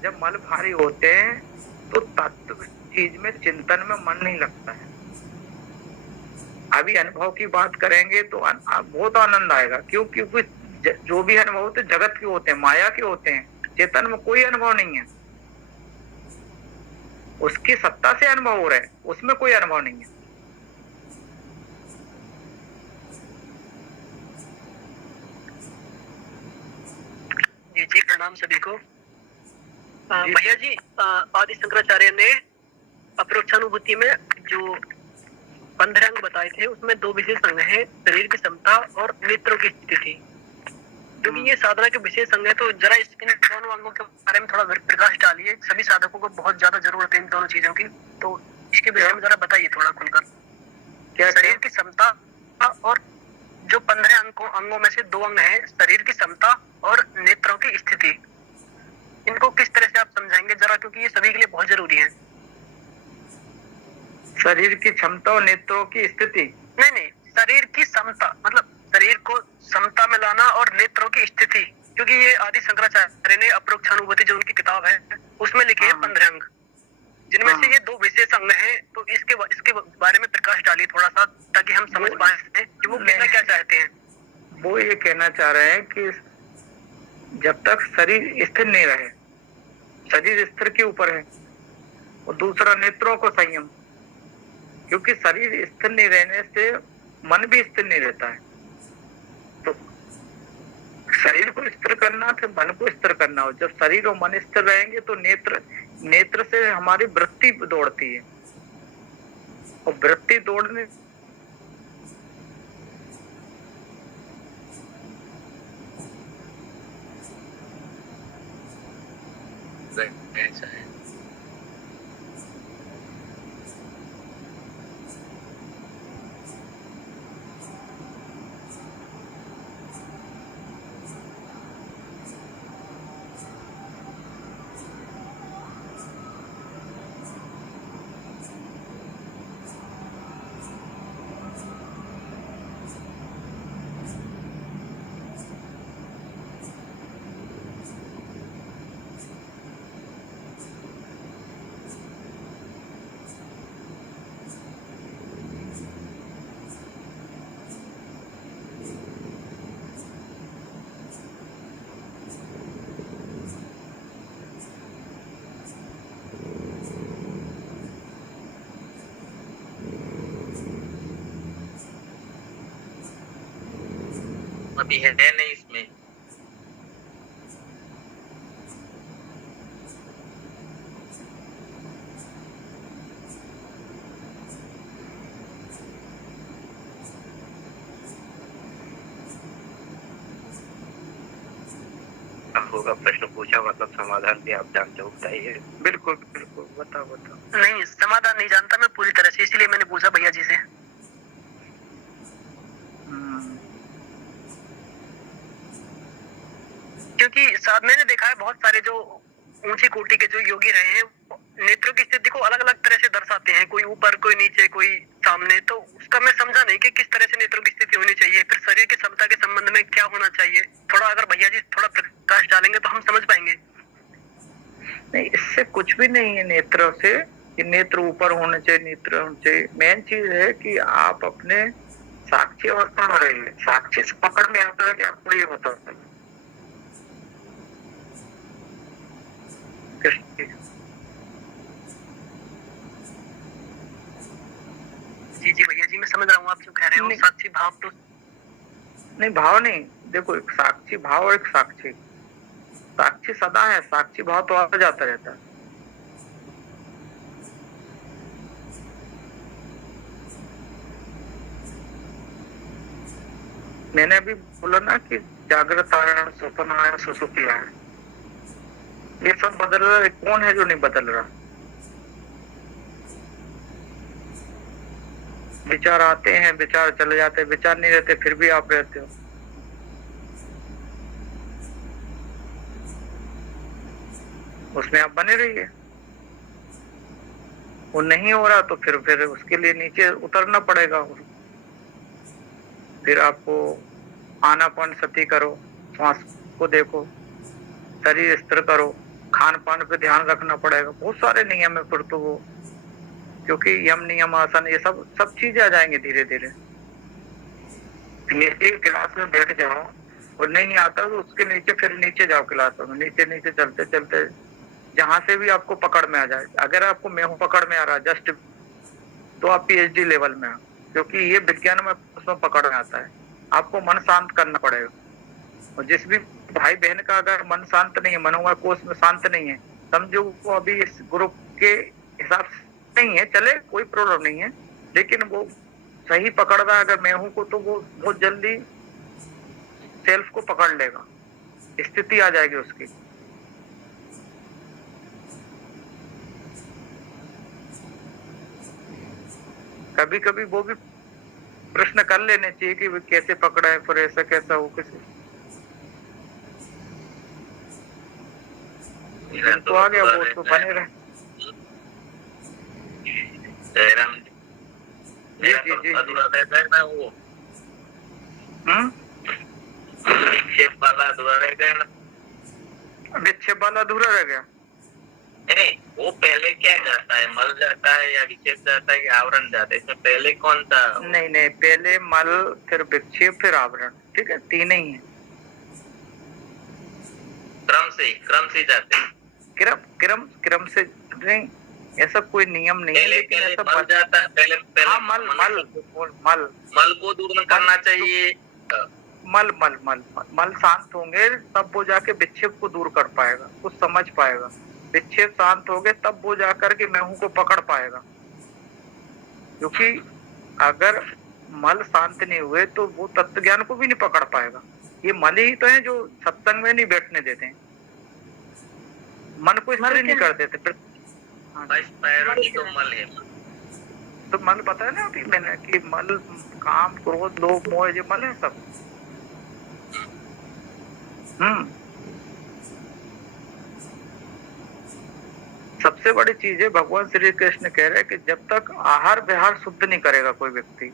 जब मल भारी होते हैं तो तत्व चीज में, चिंतन में मन नहीं लगता है। अभी अनुभव की बात करेंगे तो बहुत आनंद आएगा, क्योंकि जो भी अनुभव होते जगत के होते हैं, माया के होते हैं। चेतन में कोई अनुभव नहीं है, उसकी सत्ता से अनुभव हो रहा है, उसमें कोई अनुभव नहीं है। जी प्रणाम सभी को। भैया जी, आदि शंकराचार्य ने अप्रोक्षानुभूति में जो 15 अंग बताए थे, उसमें 2 विशेष अंग हैं, शरीर की क्षमता और नेत्रों की स्थिति। क्योंकि ये साधना के विशेष अंग है, तो जरा इन दोनों अंगों के बारे में थोड़ा प्रकाश डालिए। सभी साधकों को बहुत ज्यादा जरूरत है इन दोनों चीजों की, तो इसके विषय में जरा बताइए थोड़ा खुलकर। क्या शरीर की क्षमता और जो 15 अंगों में से 2 अंग हैं, शरीर की क्षमता और नेत्रों की स्थिति, इनको किस तरह से आप समझाएंगे जरा, क्योंकि ये सभी के लिए बहुत जरूरी है। शरीर की क्षमता और नेत्रों की स्थिति? नहीं, शरीर की समता मतलब शरीर को समता में लाना और नेत्रों की स्थिति, क्योंकि ये आदि शंकराचार्य ने अपरोक्षानुभूति जो उनकी किताब है उसमें लिखे हैं 15 अंग, जिनमें से ये 2 विशेष अंग हैं। तो इसके बारे में प्रकाश डालिए थोड़ा सा, ताकि हम समझ पाए कि वो कहना क्या चाहते हैं। वो ये कहना चाह रहे हैं कि जब तक शरीर स्थिर नहीं रहे, शरीर स्थिर के ऊपर है, और दूसरा नेत्रों को संयम, क्योंकि शरीर स्थिर नहीं रहने से मन भी स्थिर नहीं रहता है। तो शरीर को स्थिर करना फिर मन को स्थिर करना हो। जब शरीर और मन स्थिर रहेंगे तो नेत्र से हमारी वृत्ति दौड़ती है, और वृत्ति दौड़ने ऐसा है। अभी है नहीं इसमें। होगा प्रश्न पूछा मतलब समाधान भी आप जानते हो, बताइए। बिल्कुल बिल्कुल, बताओ। नहीं, समाधान नहीं जानता मैं पूरी तरह से, इसीलिए मैंने पूछा भैया जी से। क्योंकि साहब मैंने देखा है बहुत सारे जो ऊंची कोटि के जो योगी रहे हैं, नेत्रों की स्थिति को अलग अलग तरह से दर्शाते हैं, कोई ऊपर, कोई नीचे, कोई सामने। तो उसका मैं समझा नहीं कि किस तरह से नेत्रों की स्थिति होनी चाहिए, फिर शरीर की क्षमता के संबंध में क्या होना चाहिए। थोड़ा अगर भैया जी थोड़ा प्रकाश डालेंगे तो हम समझ पाएंगे। नहीं, इससे कुछ भी नहीं है नेत्रों से कि नेत्र ऊपर होने चाहिए, नेत्र होने चाहिए। मेन चीज है कि आप अपने साक्षी अवस्था में रहिए। साक्षी से पकड़ में आता है कि आपको ये बताता है। जी भैया जी, मैं समझ रहा हूँ आप जो कह रहे हो। साक्षी भाव तो नहीं, भाव नहीं। देखो, एक साक्षी भाव और एक साक्षी। साक्षी सदा है, साक्षी भाव तो आता जाता रहता है। मैंने अभी बोला ना कि जागृत आया, स्वप्न आया, सुसुप्ति आया, ये सब बदल रहा है। कौन है जो नहीं बदल रहा? विचार आते हैं, विचार चले जाते हैं, विचार नहीं रहते फिर भी आप रहते हो। उसमें आप बने रहिए। वो नहीं हो रहा तो फिर उसके लिए नीचे उतरना पड़ेगा। फिर आपको आनापान सती करो, श्वास को देखो, शरीर स्थिर करो, खान पान पे ध्यान रखना पड़ेगा। बहुत सारे नियम है फिर तो वो, क्योंकि यम नियम आसन ये सब चीजें आ जाएंगी धीरे धीरे। नीचे क्लास में बैठ जाओ और नहीं आता तो उसके नीचे फिर नीचे जाओ क्लास में, नीचे चलते चलते जहां से भी आपको पकड़ में आ जाए। अगर आपको मैं हूं पकड़ में आ रहा जस्ट, तो आप PhD लेवल में हो, क्योंकि ये विज्ञान में उसमें पकड़ में आता है। आपको मन शांत करना पड़ेगा। और जिस भी भाई बहन का अगर मन शांत नहीं है, मनोमय कोष में शांत नहीं है, समझो वो अभी इस ग्रुप के हिसाब से नहीं है, चले कोई प्रॉब्लम नहीं है, लेकिन वो सही पकड़ रहा है अगर मैं हूं को, तो वो बहुत जल्दी सेल्फ को पकड़ लेगा। स्थिति आ जाएगी उसकी। कभी कभी वो भी प्रश्न कर लेने चाहिए कि कैसे पकड़ा है, फिर ऐसा कैसा हो किसी तो आ गया वो तो बने रहे। जी अधूरा रहता है ना वो, विक्षेप वाला अधूरा रह गया ना। विक्षेप वाला अधूरा रह गया। नहीं, वो पहले क्या जाता है, मल जाता है या विक्षेप जाता है या आवरण जाता है, इसमें पहले कौन सा? नहीं, पहले मल, फिर विक्षेप, फिर आवरण। ठीक है, तीन ही है। क्रम से जाते हैं। क्रम से नहीं, ऐसा कोई नियम नहीं है, लेकिन ऐसा मल जाता है पहले। हाँ, मल को दूर करना चाहिए। मल शांत होंगे तब वो जाके विक्षेप को दूर कर पाएगा, कुछ समझ पाएगा। विक्षेप शांत हो गए तब वो जाकर के मैं हूं को पकड़ पाएगा। क्योंकि अगर मल शांत नहीं हुए तो वो तत्व ज्ञान को भी नहीं पकड़ पाएगा। ये मल ही तो है जो सत्संग में नहीं बैठने देते हैं, मन को स्थिर नहीं कर देते। फिर तो मल है। तो मल बताया ना अभी मैंने कि मल, काम, क्रोध, लोभ, मोह, ये मल है सब। सबसे बड़ी चीज है, भगवान श्री कृष्ण कह रहे हैं कि जब तक आहार विहार शुद्ध नहीं करेगा कोई व्यक्ति,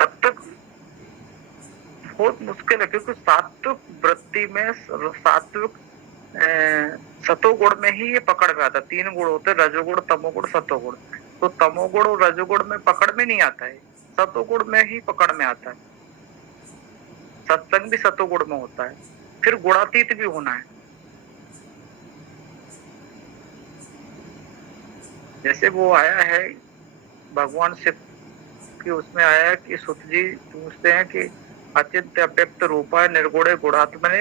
तब तक बहुत मुश्किल है। क्योंकि सात्विक वृत्ति में, सात्विक सतोगुण में ही ये पकड़ में आता है। तीन गुण होते हैं, रजोगुण, तमोगुण, सतोगुण। तो तमोगुण और रजोगुण में पकड़ में नहीं आता है, सतोगुण में ही पकड़ में आता है। सत्संग भी सतोगुण में होता है, फिर गुणातीत भी होना है। जैसे वो आया है भगवान से कि उसमें आया है कि सुत जी पूछते हैं कि अचिंत्य अव्यक्त रूपाय निर्गुणे गुणात्मने,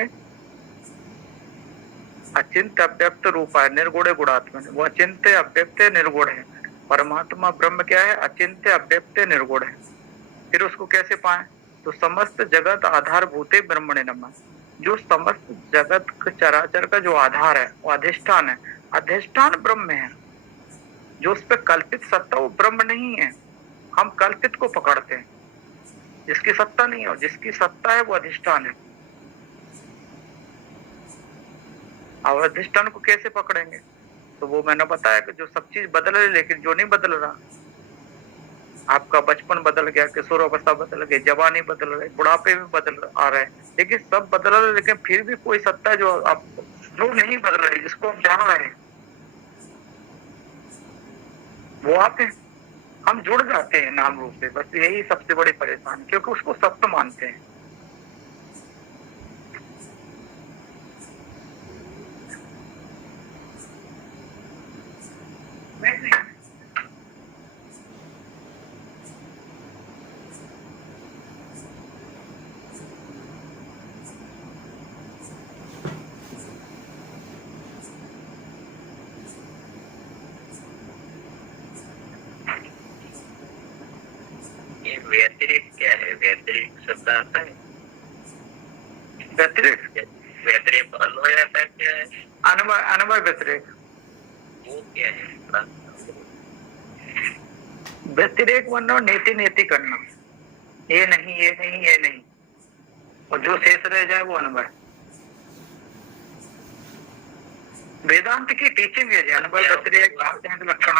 अचिंत्य अव्यक्त रूपाय निर्गुणे गुणात्मने। वो अचिंत्य अव्यक्त निर्गुण है। परमात्मा ब्रह्म क्या है? अचिंत्य अव्यक्त निर्गुण है। फिर उसको कैसे पाए? तो समस्त जगत आधार भूते ब्रह्मणे नमः। जो समस्त जगत चराचर का जो आधार है, वो अधिष्ठान है। अधिष्ठान ब्रह्म है। जो उस पर कल्पित सत्ता वो ब्रह्म नहीं है। हम कल्पित को पकड़ते हैं, जिसकी सत्ता नहीं है। जिसकी सत्ता है वो अधिष्ठान है। और अधिष्ठान को कैसे पकड़ेंगे? तो वो मैंने बताया कि जो सब चीज बदल रही, लेकिन जो नहीं बदल रहा। आपका बचपन बदल गया, किशोर अवस्था बदल गई, जवानी बदल रही, बुढ़ापे में बदल आ रहे हैं, लेकिन सब बदल रहे, लेकिन फिर भी कोई सत्ता जो आप जो नहीं बदल रही, जिसको हम जान रहे हैं, वो आप हैं। हम जुड़ जाते हैं नाम रूप से, बस यही सबसे बड़ी परेशानी, क्योंकि उसको सत्य मानते हैं। व्यतिरिक्त क्या है? व्यतिरिक्त शब्द आता है? व्यतिरिक्त अन्वय आता है? क्या है अनवय व्यतिरेक? वो क्या है? व्यतिरेक वरना नीति नीति करना, ये नहीं, ये नहीं, ये नहीं, और जो शेष रह जाए वो अनवय। वेदांत की टीचिंग है अनवय व्यतिरेक लक्षण।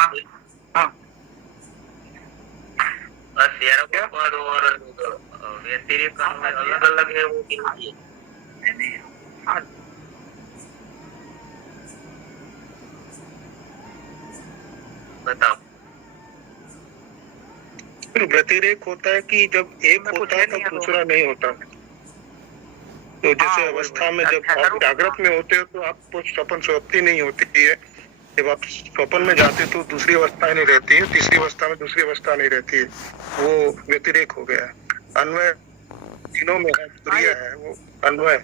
हाँ, और व्यतिरिक्त अलग अलग है, वो किसकी? बताओ। व्यतिरेक होता है कि जब एक होता है तब दूसरा नहीं होता। तो जैसे अवस्था में जब आप जागृत में होते हो तो आपको स्वप्न सुप्ति नहीं होती है। जब आप स्वप्न में जाते तो दूसरी अवस्था नहीं रहती है, तीसरी अवस्था में दूसरी अवस्था नहीं रहती है, वो व्यतिरेक हो गया। अन्वय तीनों में है, तुरीय है, वो अन्वय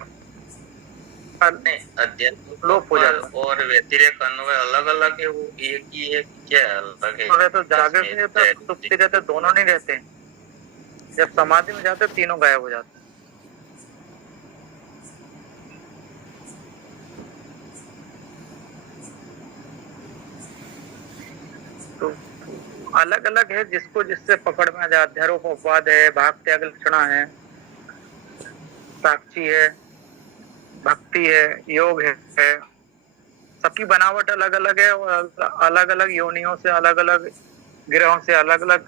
लोप हो जाता है। और व्यतिरेक अन्वय अलग अलग है, वो एक ही है, क्या अलग है? तो जागृत में रहता, सुप्ति रहते, दोनों नहीं रहते। जब समाधि में जाते तीनों गायब हो जाते। तो अलग अलग है, जिसको जिससे पकड़ में आ जाए। अध्यारोपवाद है, भाग त्याग लक्षणा है, साक्षी है, भक्ति है, योग है। सबकी बनावट अलग अलग है और अलग अलग योनियों से, अलग अलग ग्रहों से, अलग अलग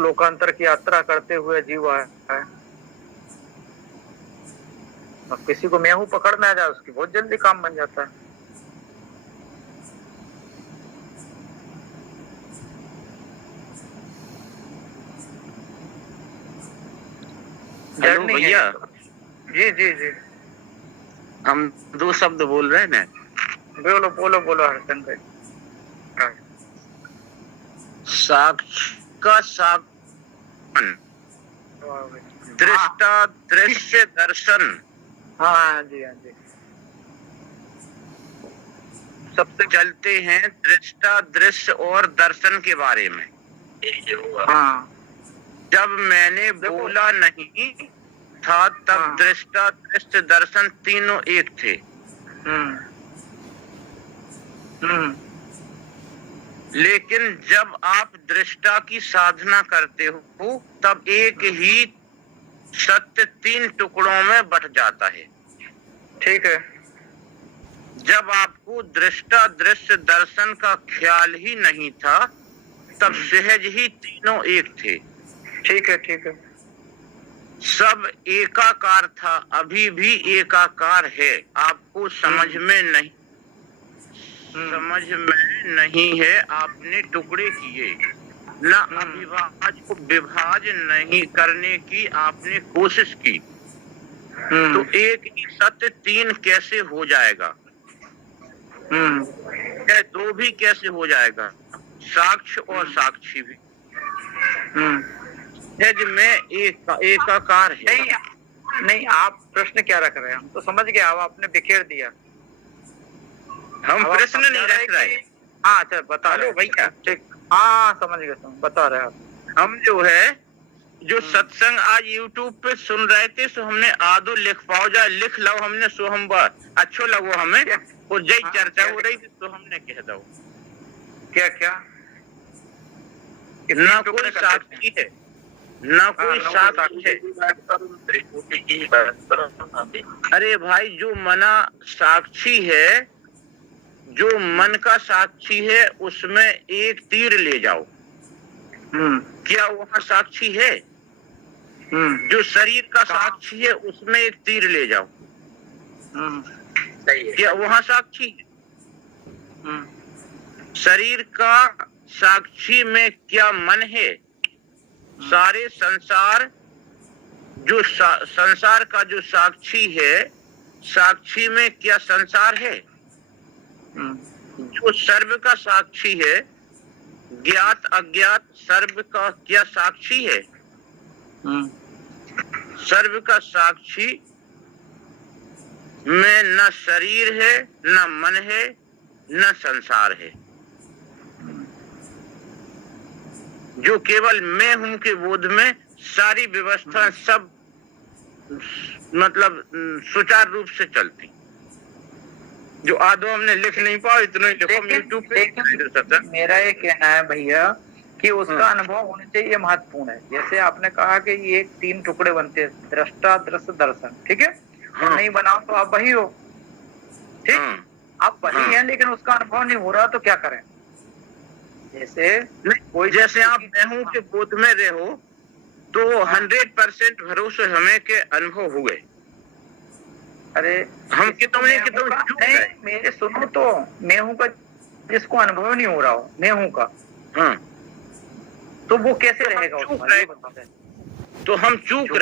लोकांतर की यात्रा करते हुए जीव आया है। और किसी को मैं हूं पकड़ में आ जाए, उसकी बहुत जल्दी काम बन जाता है। हेलो भैया, जी जी जी, हम 2 शब्द बोल रहे हैं ना। बोलो बोलो बोलो हरचंद भाई। साक्ष का साक्षण, दृष्टा दृश्य दर्शन। हाँ जी, हाँ जी। सबसे चलते हैं दृष्टा दृश्य और दर्शन के बारे में। हाँ, जब मैंने बोला नहीं था तब दृष्टा दृश्य दर्शन तीनों एक थे। लेकिन जब आप दृष्टा की साधना करते हो तब एक ही सत्य 3 टुकड़ों में बट जाता है। ठीक है। जब आपको दृष्टा दृश्य दर्शन का ख्याल ही नहीं था तब सहज ही तीनों एक थे। ठीक है, ठीक है। सब एकाकार था, अभी भी एकाकार है। आपको समझ में नहीं है। आपने टुकड़े किए, न अविभाज्य को विभाज्य नहीं करने की आपने कोशिश की। तो एक ही सत्य 3 कैसे हो जाएगा? 2 भी कैसे हो जाएगा? साक्ष और साक्षी भी में एकाकार है। नहीं, आप प्रश्न क्या रख रहे हैं? हम तो समझ गए, अब आपने बिखेर दिया। हम प्रश्न नहीं रख रहे। हाँ, अच्छा बता रहे भैया। ठीक, हाँ समझ गए, बता रहे आप। हम जो सत्संग आज YouTube पे सुन रहे थे, सो हमने आदो लिख पाओ जा लिख लो हमने, सो हम अच्छो लगो हमें, और जय चर्चा हो रही थी तो हमने कह दो क्या क्या ना कोई साक्षी है, ना कोई साक्षी है। अरे भाई, जो मना साक्षी है, जो मन का साक्षी है, उसमें एक तीर ले जाओ। क्या वहाँ साक्षी है? जो शरीर का साक्षी है, उसमें एक तीर ले जाओ। क्या वहाँ साक्षी है? शरीर का साक्षी में क्या मन है? सारे संसार संसार का जो साक्षी है, साक्षी में क्या संसार है? जो सर्व का साक्षी है, ज्ञात अज्ञात सर्व का क्या साक्षी है? सर्व का साक्षी में न शरीर है, न मन है, न संसार है। जो केवल मैं हूं के बोध में सारी व्यवस्था सब मतलब सुचारू रूप से चलती। जो आदो हमने लिख नहीं पाओ, इतना ही लिखो यूट्यूब पे। मेरा ये कहना है भैया कि उसका अनुभव होने से ये महत्वपूर्ण है। जैसे आपने कहा कि ये 3 टुकड़े बनते हैं, दृष्टा दृश्य दर्शन, ठीक है। हाँ। नहीं बनाओ तो आप वही हो, ठीक। आप वही हैं, लेकिन उसका अनुभव नहीं हो रहा, तो क्या करें? जैसे आप मैं हूं के बोध में रहो तो 100% भरोसे हमें के अनुभव हुए। अरे हम कितने नहीं, मेरे सुनो तो, मैं हूं का जिसको अनुभव नहीं हो रहा हो मैं हूं का, हाँ, तो वो कैसे रहेगा? तो हम चूक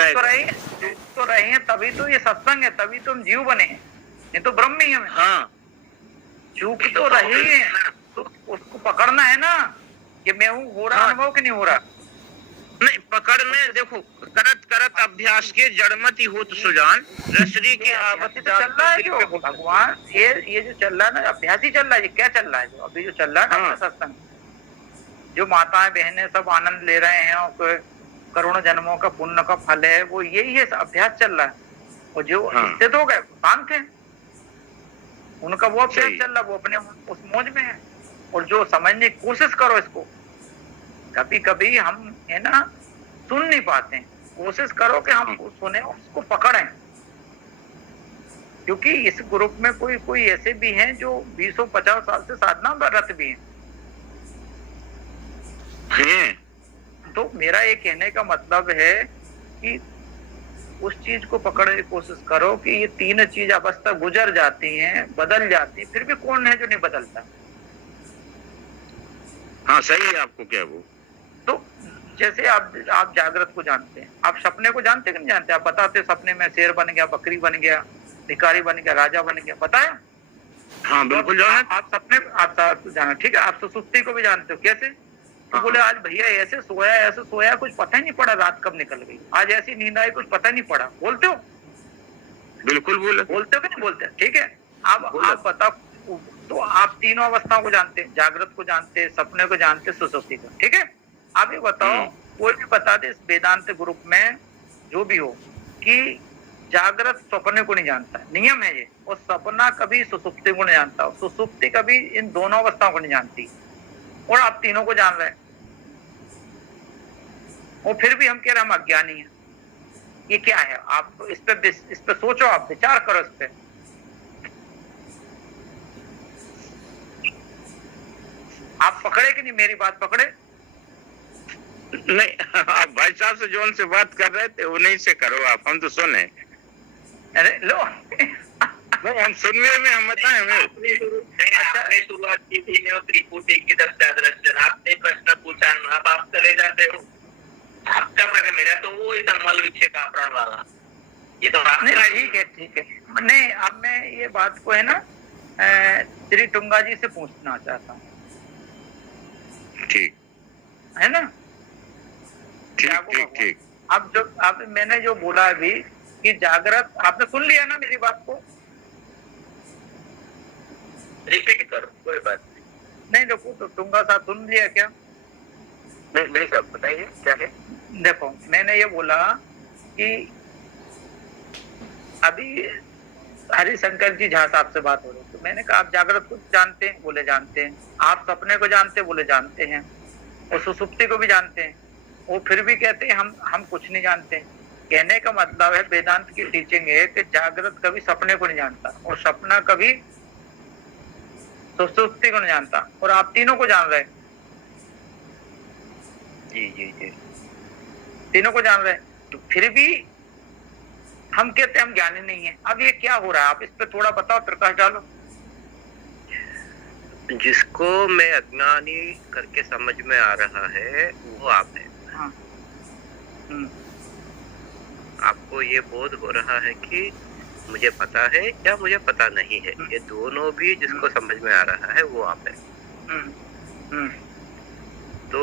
रहे हैं, तभी तो ये सत्संग है, तभी तो हम जीव बने हैं, नहीं तो ब्रह्म ही हमें। हाँ, चूक तो रही है, तो उसको पकड़ना है ना कि मैं हूँ, हो रहा अनुभव कि नहीं हो रहा। नहीं, पकड़ में देखो, करत करत अभ्यास के जड़मती होत सुजान रसरी के आवत चल रहा है जो भगवान, ये जो चल रहा है ना, अभ्यास ही चल रहा है। ये क्या चल रहा है? जो अभी जो चल रहा है ना सत्संग, जो माताएं बहनें सब आनंद ले रहे हैं और करोड़ों जन्मों का पुण्य का फल है, वो यही है, अभ्यास चल रहा है। और जो स्थित हो गए शांत है, उनका वो अभ्यास चल रहा है, वो अपने उस मौज में है। और जो समझने की कोशिश करो इसको, कभी कभी हम है ना सुन नहीं पाते हैं, कोशिश करो कि हम सुने, उसको पकड़ें, क्योंकि इस ग्रुप में कोई ऐसे भी हैं जो 20-50 साल से साधना में रत भी हैं। तो मेरा ये कहने का मतलब है कि उस चीज को पकड़ने की कोशिश करो कि ये तीन चीज अवस्था गुजर जाती हैं, बदल जाती है, फिर भी कौन है जो नहीं बदलता। हाँ सही है, आपको क्या वो। तो जैसे आप जागृत को जानते हैं, आप सपने को जानते कि नहीं जानते? आप बताते सपने में शेर बन गया, बकरी बन गया, भिखारी बन गया, राजा बन गया, बताया? हाँ बिल्कुल जाना। आप सपने आप जाना, ठीक है। आप सुसुप्ति को भी जानते हो, कैसे? तो बोले आज भैया ऐसे सोया कुछ पता ही नहीं पड़ा रात कब निकल गई, आज ऐसी नींद आई कुछ पता नहीं पड़ा, बोलते हो? बिल्कुल बोलते हो कि नहीं बोलते? ठीक है। आप बता, तो आप तीनों अवस्थाओं को जानते हैं, जागृत को जानते हैं, सपने को जानते हैं, सुसुप्ति को, ठीक है। आप ये बताओ, कोई भी बता दे इस वेदांत ग्रुप में जो भी हो कि जागृत सपने को नहीं जानता, नियम है ये, और सपना कभी सुसुप्ति को नहीं जानता, सुसुप्ति कभी इन दोनों अवस्थाओं को नहीं जानती, और आप तीनों को जान रहे हैं, और फिर भी हम कह रहे हैं हम अज्ञानी हैं। ये क्या है? आप इस पे सोचो, आप विचार करो इस पे। आप पकड़े कि नहीं? मेरी बात पकड़े? नहीं, आप भाई साहब से जो उनसे बात कर रहे थे उन्हीं से करो आप, हम तो सुने। अरे लो नहीं, हम सुनने में हम बताएं। आपने शुरुआत की थी त्रिपुटी की दर्शन, आपने प्रश्न पूछा, आप चले जाते हो। आपका प्रश्न मेरा तो वो मल विक्षेप प्राण वाला, ये तो ठीक है। नहीं, अब मैं ये बात को है ना श्री टुंगा जी से पूछना चाहता हूँ, ठीक है ना? ठीक। अब मैंने जो बोला अभी कि जागृत, आपने सुन लिया ना मेरी बात को? रिपीट करो, कोई बात नहीं। देखो, तो टुंगा साहब सुन लिया क्या? नहीं सब बताइए क्या है। देखो, मैंने ये बोला कि अभी हरिशंकर जी झा साहब से बात हो रही, तो मैंने कहा आप जागृत को जानते हैं? बोले जानते हैं। आप सपने को जानते हैं? बोले जानते हैं। और सुसुप्ति को भी जानते हैं। वो फिर भी कहते हैं हम कुछ नहीं जानते। कहने का मतलब है, वेदांत की टीचिंग है कि जागृत कभी सपने को नहीं जानता, और सपना कभी सुसुप्ति को नहीं जानता, और आप तीनों को जान रहे हैं। जी तीनों को जान रहे हैं, तो फिर भी हम कहते हैं हम ज्ञानी नहीं है। अब ये क्या हो रहा है? आप इस पे थोड़ा बताओ, प्रकाश डालो। जिसको मैं अज्ञानी करके समझ में आ रहा है वो आप है। हाँ। आपको ये बोध हो रहा है कि मुझे पता है या मुझे पता नहीं है, ये दोनों भी जिसको समझ में आ रहा है वो आप है। तो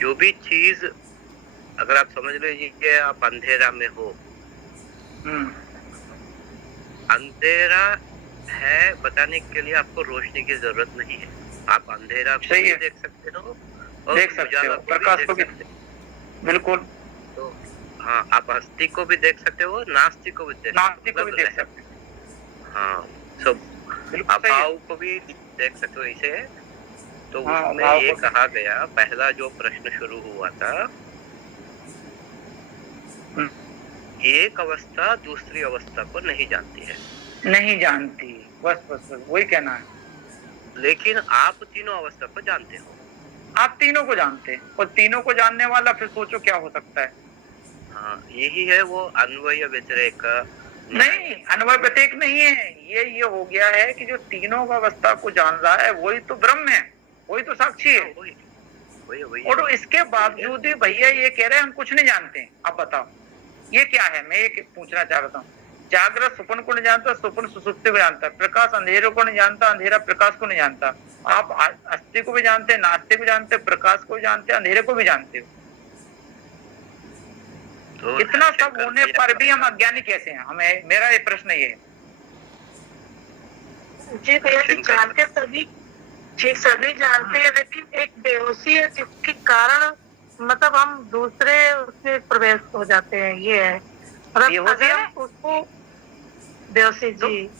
जो भी चीज, अगर आप समझ लीजिए आप अंधेरा में हो, अंधेरा है बताने के लिए आपको रोशनी की जरूरत नहीं है। आप अंधेरा को भी देख सकते हो और देख सकते हो, प्रकाश को भी। बिल्कुल। तो हाँ, आप हस्ती को भी देख सकते हो, नास्ती को भी देख सकते हो। हाँ, सब अभाव को भी देख सकते हो। इसे तो उसमें ये कहा गया, पहला जो प्रश्न शुरू हुआ था, एक अवस्था दूसरी अवस्था को नहीं जानती है। नहीं जानती, बस वही कहना है। लेकिन आप तीनों अवस्था को जानते हो। आप तीनों को जानते हैं, और तीनों को जानने वाला फिर सोचो क्या हो सकता है। हाँ, यही है वो अन्वय व्यतिरेक। नहीं, अन्वय व्यतिरेक नहीं है। ये हो गया है कि जो तीनों अवस्था को जान रहा है वही तो ब्रह्म है, वही तो साक्षी है। वही। और इसके बावजूद भी भैया ये कह रहे हैं हम कुछ नहीं जानते हैं। अब बताओ ये क्या है? मैं ये पूछना चाह रहा हूँ। जागृत स्वप्न को नहीं जानता, स्वप्न सुसुप्ति को जानता, प्रकाश अंधेरे को नहीं जानता, अंधेरा प्रकाश को नहीं जानता। आप अस्थि को भी जानते हैं, नास्ति को जानते, प्रकाश को जानते, अंधेरे को भी जानते हो। तो इतना सब होने पर भी हम अज्ञानी कैसे हैं? हमें, मेरा ये प्रश्न ये है। जी भैया, जानते सभी जानते हैं, लेकिन एक बेहोशी है जिसके कारण मतलब हम दूसरे उसमें प्रवेश हो जाते हैं। ये है मतलब उसको बेहोशी। जी,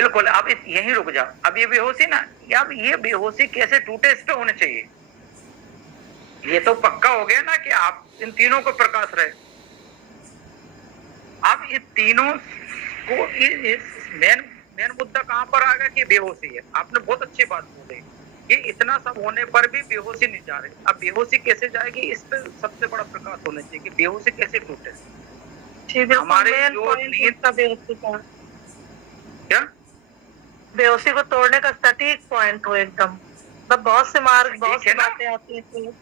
बिल्कुल। आप यहीं रुक जाओ। अब ये बेहोशी ना, अब ये बेहोशी कैसे टूटे, इस पे होने चाहिए। ये तो पक्का हो गया ना कि आप इन तीनों को प्रकाश रहे। अब ये तीनों को मेन मुद्दा कहां पर आ गया कि बेहोशी है। आपने बहुत अच्छी बात बोली कि इतना सब होने पर भी बेहोशी नहीं जा रही। अब बेहोशी कैसे जाएगी, इस पे सबसे बड़ा प्रकाश होना चाहिए कि बेहोशी कैसे टूटे। हमारे जो नींद का बेहोशी का क्या, बेहोशी को तोड़ने का सटीक पॉइंट हो एकदम। मतलब बहुत से मार्ग, बहुत सी बातें आती हैं तो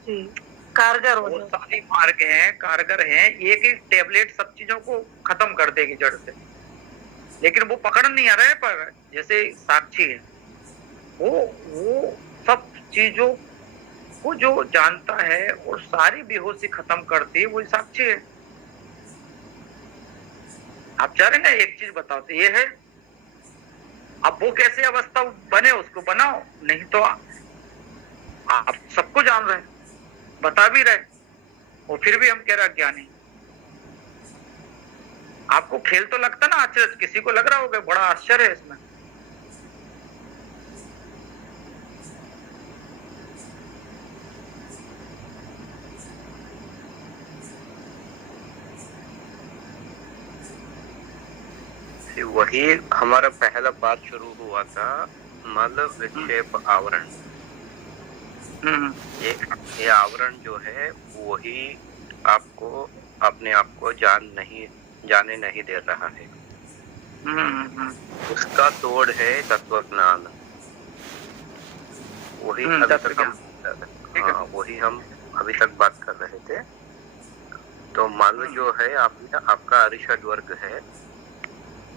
कारगर हो, बहुत सारे मार्ग हैं, कारगर हैं। एक एक टेबलेट सब चीजों को खत्म कर देगी जड़ से, लेकिन वो पकड़ नहीं आ रहा है। पर जैसे साक्षी है, वो सब चीजों को जो जानता है और सारी बेहोशी खत्म करती है, वही साक्षी है। आप चाह रहे ना एक चीज बताओ तो ये है। अब वो कैसे अवस्था बने, उसको बनाओ। नहीं तो आप सबको जान रहे, बता भी रहे, और फिर भी हम कह रहे ज्ञानी। आपको खेल तो लगता ना आश्चर्य, किसी को लग रहा होगा बड़ा आश्चर्य है इसमें। वही हमारा पहला बात शुरू हुआ था, मल विक्षेप आवरण। ये आवरण जो है वही आपको अपने आप को जाने नहीं दे रहा है। उसका तोड़ है तत्व ज्ञान। वही हम अभी तक बात कर रहे थे। तो मल जो है आपका अरिषड वर्ग है,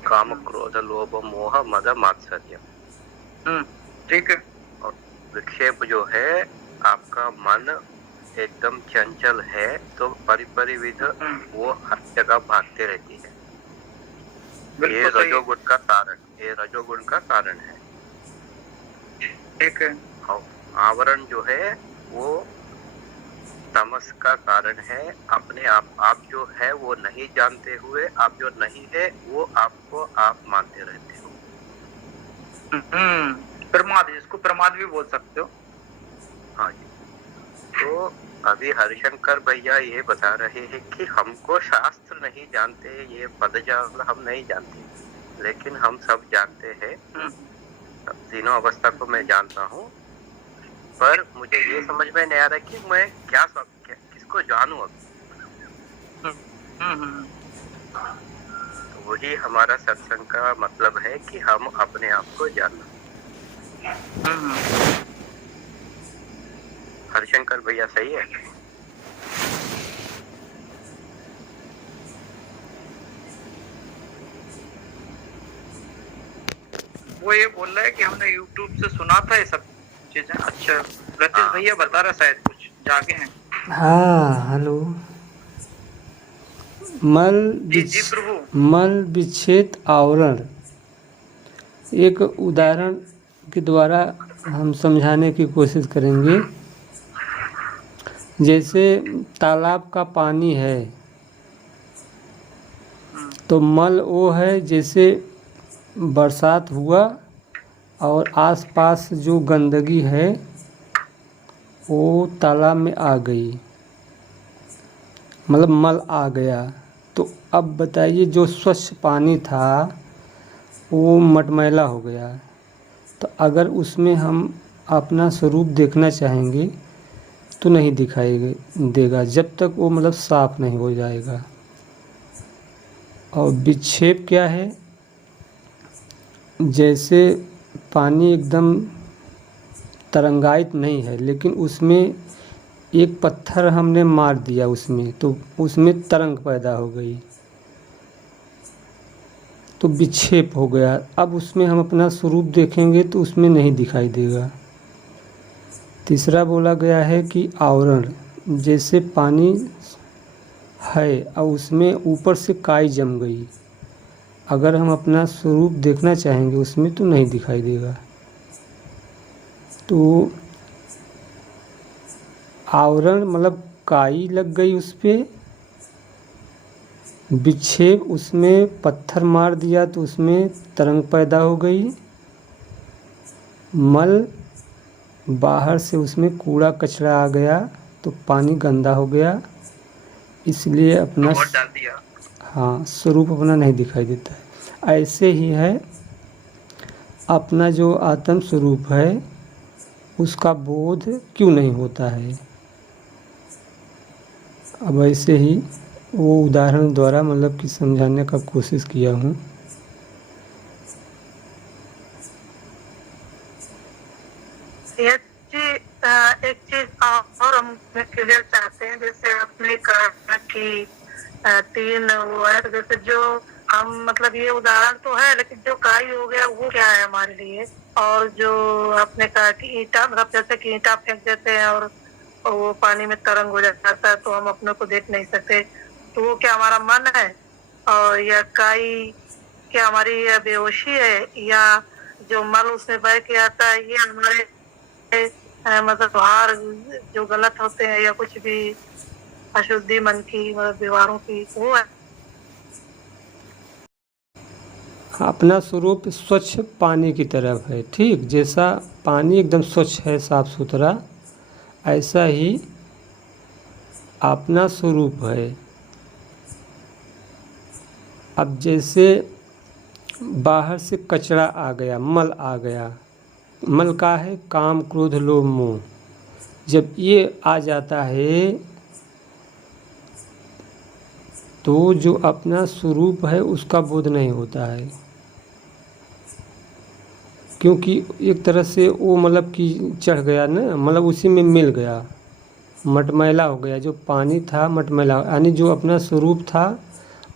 काम क्रोध लोभ मोह मद मात्सर्य। ठीक है। और विक्षेप जो है आपका मन एकदम चंचल है, तो परिविध वो हर जगह भागते रहती है। ये रजोगुण का कारण है। ठीक है। आवरण जो है वो तमस का कारण है। अपने आप जो है वो नहीं जानते हुए, आप जो नहीं है वो आपको आप मानते रहते हो। प्रमाद, जिसको प्रमाद भी बोल सकते हो। हाँ जी। तो अभी हरिशंकर भैया ये बता रहे हैं कि हमको शास्त्र नहीं जानते, ये पदजाल हम नहीं जानते, लेकिन हम सब जानते हैं। तीनों अवस्था को मैं जानता हूँ, पर मुझे ये समझ में नहीं आ रहा कि मैं किसको जानूं अब। तो वही हमारा सत्संग का मतलब है कि हम अपने आप को जानना। हरिशंकर भैया सही है? वो ये बोल रहा है कि हमने YouTube से सुना था ये सब चीजें। अच्छा, रतीश भैया बता रहा शायद कुछ जागे हैं। हाँ, हेलो। मल विच्छेद आवरण एक उदाहरण के द्वारा हम समझाने की कोशिश करेंगे। जैसे तालाब का पानी है, तो मल वो है जैसे बरसात हुआ और आसपास जो गंदगी है वो तालाब में आ गई, मतलब मल आ गया। तो अब बताइए, जो स्वच्छ पानी था वो मटमैला हो गया। तो अगर उसमें हम अपना स्वरूप देखना चाहेंगे तो नहीं दिखाई देगा, जब तक वो मतलब साफ नहीं हो जाएगा। और विक्षेप क्या है? जैसे पानी एकदम तरंगायित नहीं है, लेकिन उसमें एक पत्थर हमने मार दिया उसमें, तो उसमें तरंग पैदा हो गई, तो विक्षेप हो गया। अब उसमें हम अपना स्वरूप देखेंगे तो उसमें नहीं दिखाई देगा। तीसरा बोला गया है कि आवरण, जैसे पानी है और उसमें ऊपर से काई जम गई, अगर हम अपना स्वरूप देखना चाहेंगे उसमें तो नहीं दिखाई देगा। तो आवरण मतलब काई लग गई उस पर, विक्षेप, उसमें पत्थर मार दिया तो उसमें तरंग पैदा हो गई। मल, बाहर से उसमें कूड़ा कचरा आ गया तो पानी गंदा हो गया, इसलिए अपना डाल दिया। हाँ स्वरूप अपना नहीं दिखाई देता है। ऐसे ही है अपना जो आत्म स्वरूप है उसका बोध क्यों नहीं होता है। अब ऐसे ही वो उदाहरण द्वारा मतलब कि समझाने का कोशिश किया हूँ। एक चीज और हम क्लियर चाहते हैं, जैसे आपने कहा कि 3 वो है, जैसे जो हम मतलब ये उदाहरण तो है, लेकिन जो काई हो गया वो क्या है हमारे लिए, और जो आपने कहा कि ईंटा, मतलब जैसे कि ईंटा फेंक देते हैं और वो पानी में तरंग हो जाता है तो हम अपने को देख नहीं सकते, तो वो क्या हमारा मन है, और या काई क्या हमारी बेहोशी है, या जो मल उसमें बह के आता है ये हमारे मतलब व्यवहार जो गलत होते हैं या कुछ भी अशुद्धि मन की मतलब व्यवहारों की वो है। अपना स्वरूप स्वच्छ पानी की तरफ है, ठीक। जैसा पानी एकदम स्वच्छ है, साफ सुथरा, ऐसा ही अपना स्वरूप है। अब जैसे बाहर से कचरा आ गया, मल आ गया, मल का है काम क्रोध लोभ मोह, जब ये आ जाता है तो जो अपना स्वरूप है उसका बोध नहीं होता है, क्योंकि एक तरह से वो मतलब कि चढ़ गया ना, मतलब उसी में मिल गया, मटमैला हो गया। जो पानी था मटमैला, यानी जो अपना स्वरूप था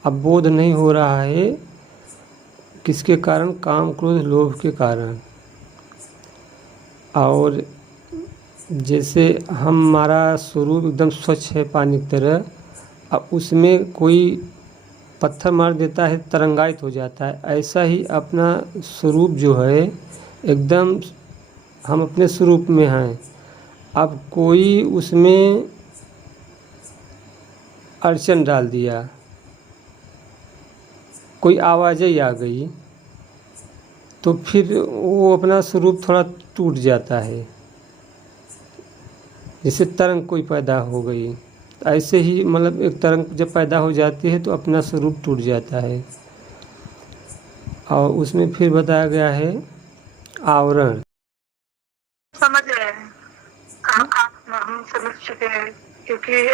अब बोध नहीं हो रहा है। किसके कारण? काम क्रोध लोभ के कारण। और जैसे हमारा स्वरूप एकदम स्वच्छ है पानी की तरह, अब उसमें कोई पत्थर मार देता है तरंगायित हो जाता है, ऐसा ही अपना स्वरूप जो है एकदम हम अपने स्वरूप में हैं। अब कोई उसमें अड़चन डाल दिया, कोई आवाज़ ही आ गई तो फिर वो अपना स्वरूप थोड़ा टूट जाता है। जैसे तरंग कोई पैदा हो गई, ऐसे ही मतलब एक तरंग जब पैदा हो जाती है तो अपना स्वरूप टूट जाता है। और उसमें फिर बताया गया है आवरण। समझ रहे हैं हम समझ चुके हैं, क्योंकि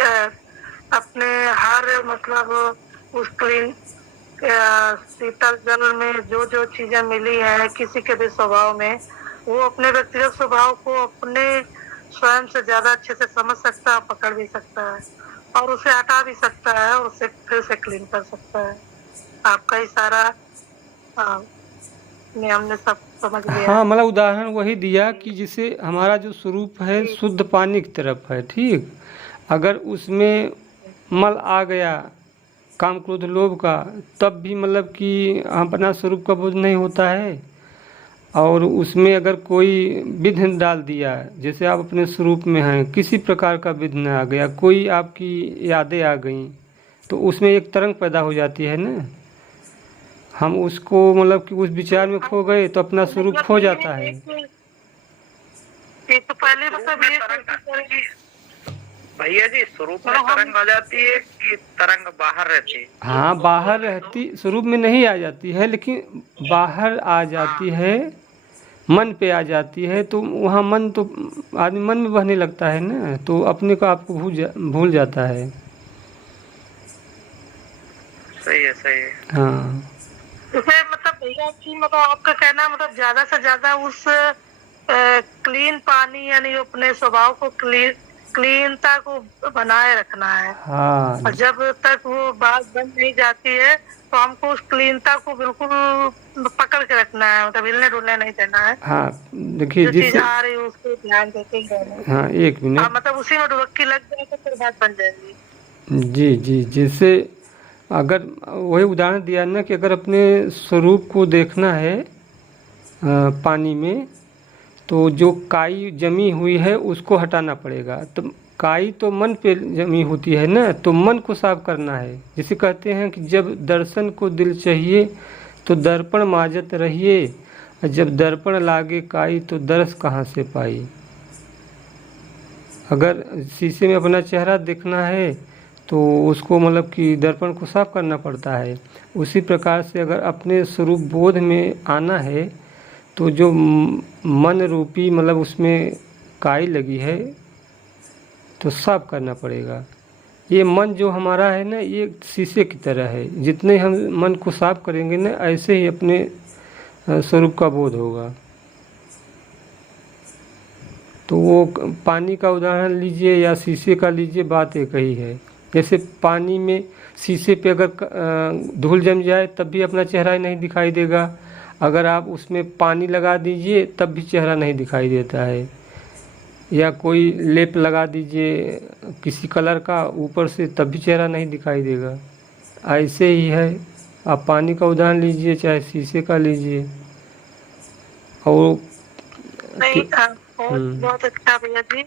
अपने हर मतलब उस क्लीन शीतल जल में जो जो चीजें मिली है किसी के भी स्वभाव में, वो अपने व्यक्तिगत स्वभाव को अपने स्वयं से ज्यादा अच्छे से समझ सकता है, पकड़ भी सकता है और उसे हटा भी सकता है और उसे फिर से क्लीन कर सकता है। आपका इशारा हमने सब समझ लिया। हाँ, मतलब उदाहरण वही दिया कि जिसे हमारा जो स्वरूप है शुद्ध पानी की तरफ है, ठीक। अगर उसमें मल आ गया काम क्रोध लोभ का, तब भी मतलब कि अपना स्वरूप का बोध नहीं होता है। और उसमें अगर कोई विघ्न डाल दिया, जैसे आप अपने स्वरूप में हैं, किसी प्रकार का विघ्न आ गया, कोई आपकी यादें आ गई, तो उसमें एक तरंग पैदा हो जाती है ना। हम उसको मतलब कि उस विचार में खो गए तो अपना स्वरूप खो जाता है। तो पहले मतलब भैया जी स्वरूप में तरंग आ जाती है कि तरंग बाहर रहती है? हाँ, बाहर रहती, स्वरूप में नहीं आ जाती है, लेकिन बाहर आ जाती है, मन पे आ जाती है। तो वहाँ मन तो आदमी मन में बहने लगता है ना, तो अपने को आपको भूल जाता है। सही है, सही है। हाँ, मतलब भैया की मतलब आपका कहना मतलब ज्यादा से ज्यादा उस क्लीन पानी यानी अपने स्वभाव को क्लीनता को बनाए रखना है। हाँ, और जब तक वो बात बन नहीं जाती है तो हमको उस क्लीनता को बिल्कुल पकड़ के रखना है, मतलब हिलने डुलने नहीं देना है। हाँ, देखिए जो चीज आ रही है उसको ध्यान देते ही रहना है। हाँ, एक मिनट। मतलब उसी में डुबक्की लग जाए तो फिर बात बन जाएगी। जी जी, जैसे अगर वही उदाहरण दिया ना कि अगर अपने स्वरूप को देखना है पानी में, तो जो काई जमी हुई है उसको हटाना पड़ेगा। तो काई तो मन पे जमी होती है ना, तो मन को साफ करना है। जैसे कहते हैं कि जब दर्शन को दिल चाहिए तो दर्पण माजत रहिए, और जब दर्पण लागे काई तो दर्श कहाँ से पाई। अगर शीशे में अपना चेहरा देखना है तो उसको मतलब कि दर्पण को साफ करना पड़ता है। उसी प्रकार से अगर अपने स्वरूप बोध में आना है तो जो मन रूपी मतलब उसमें काई लगी है तो साफ करना पड़ेगा। ये मन जो हमारा है ना, ये शीशे की तरह है। जितने हम मन को साफ करेंगे ना, ऐसे ही अपने स्वरूप का बोध होगा। तो वो पानी का उदाहरण लीजिए या शीशे का लीजिए, बात एक ही है। जैसे पानी में शीशे पे अगर धूल जम जाए तब भी अपना चेहरा नहीं दिखाई देगा। अगर आप उसमें पानी लगा दीजिए तब भी चेहरा नहीं दिखाई देता है। या कोई लेप लगा दीजिए किसी कलर का ऊपर से, तब भी चेहरा नहीं दिखाई देगा। ऐसे ही है, आप पानी का उदाहरण लीजिए चाहे शीशे का लीजिए। और नहीं, बहुत अच्छा भैया जी,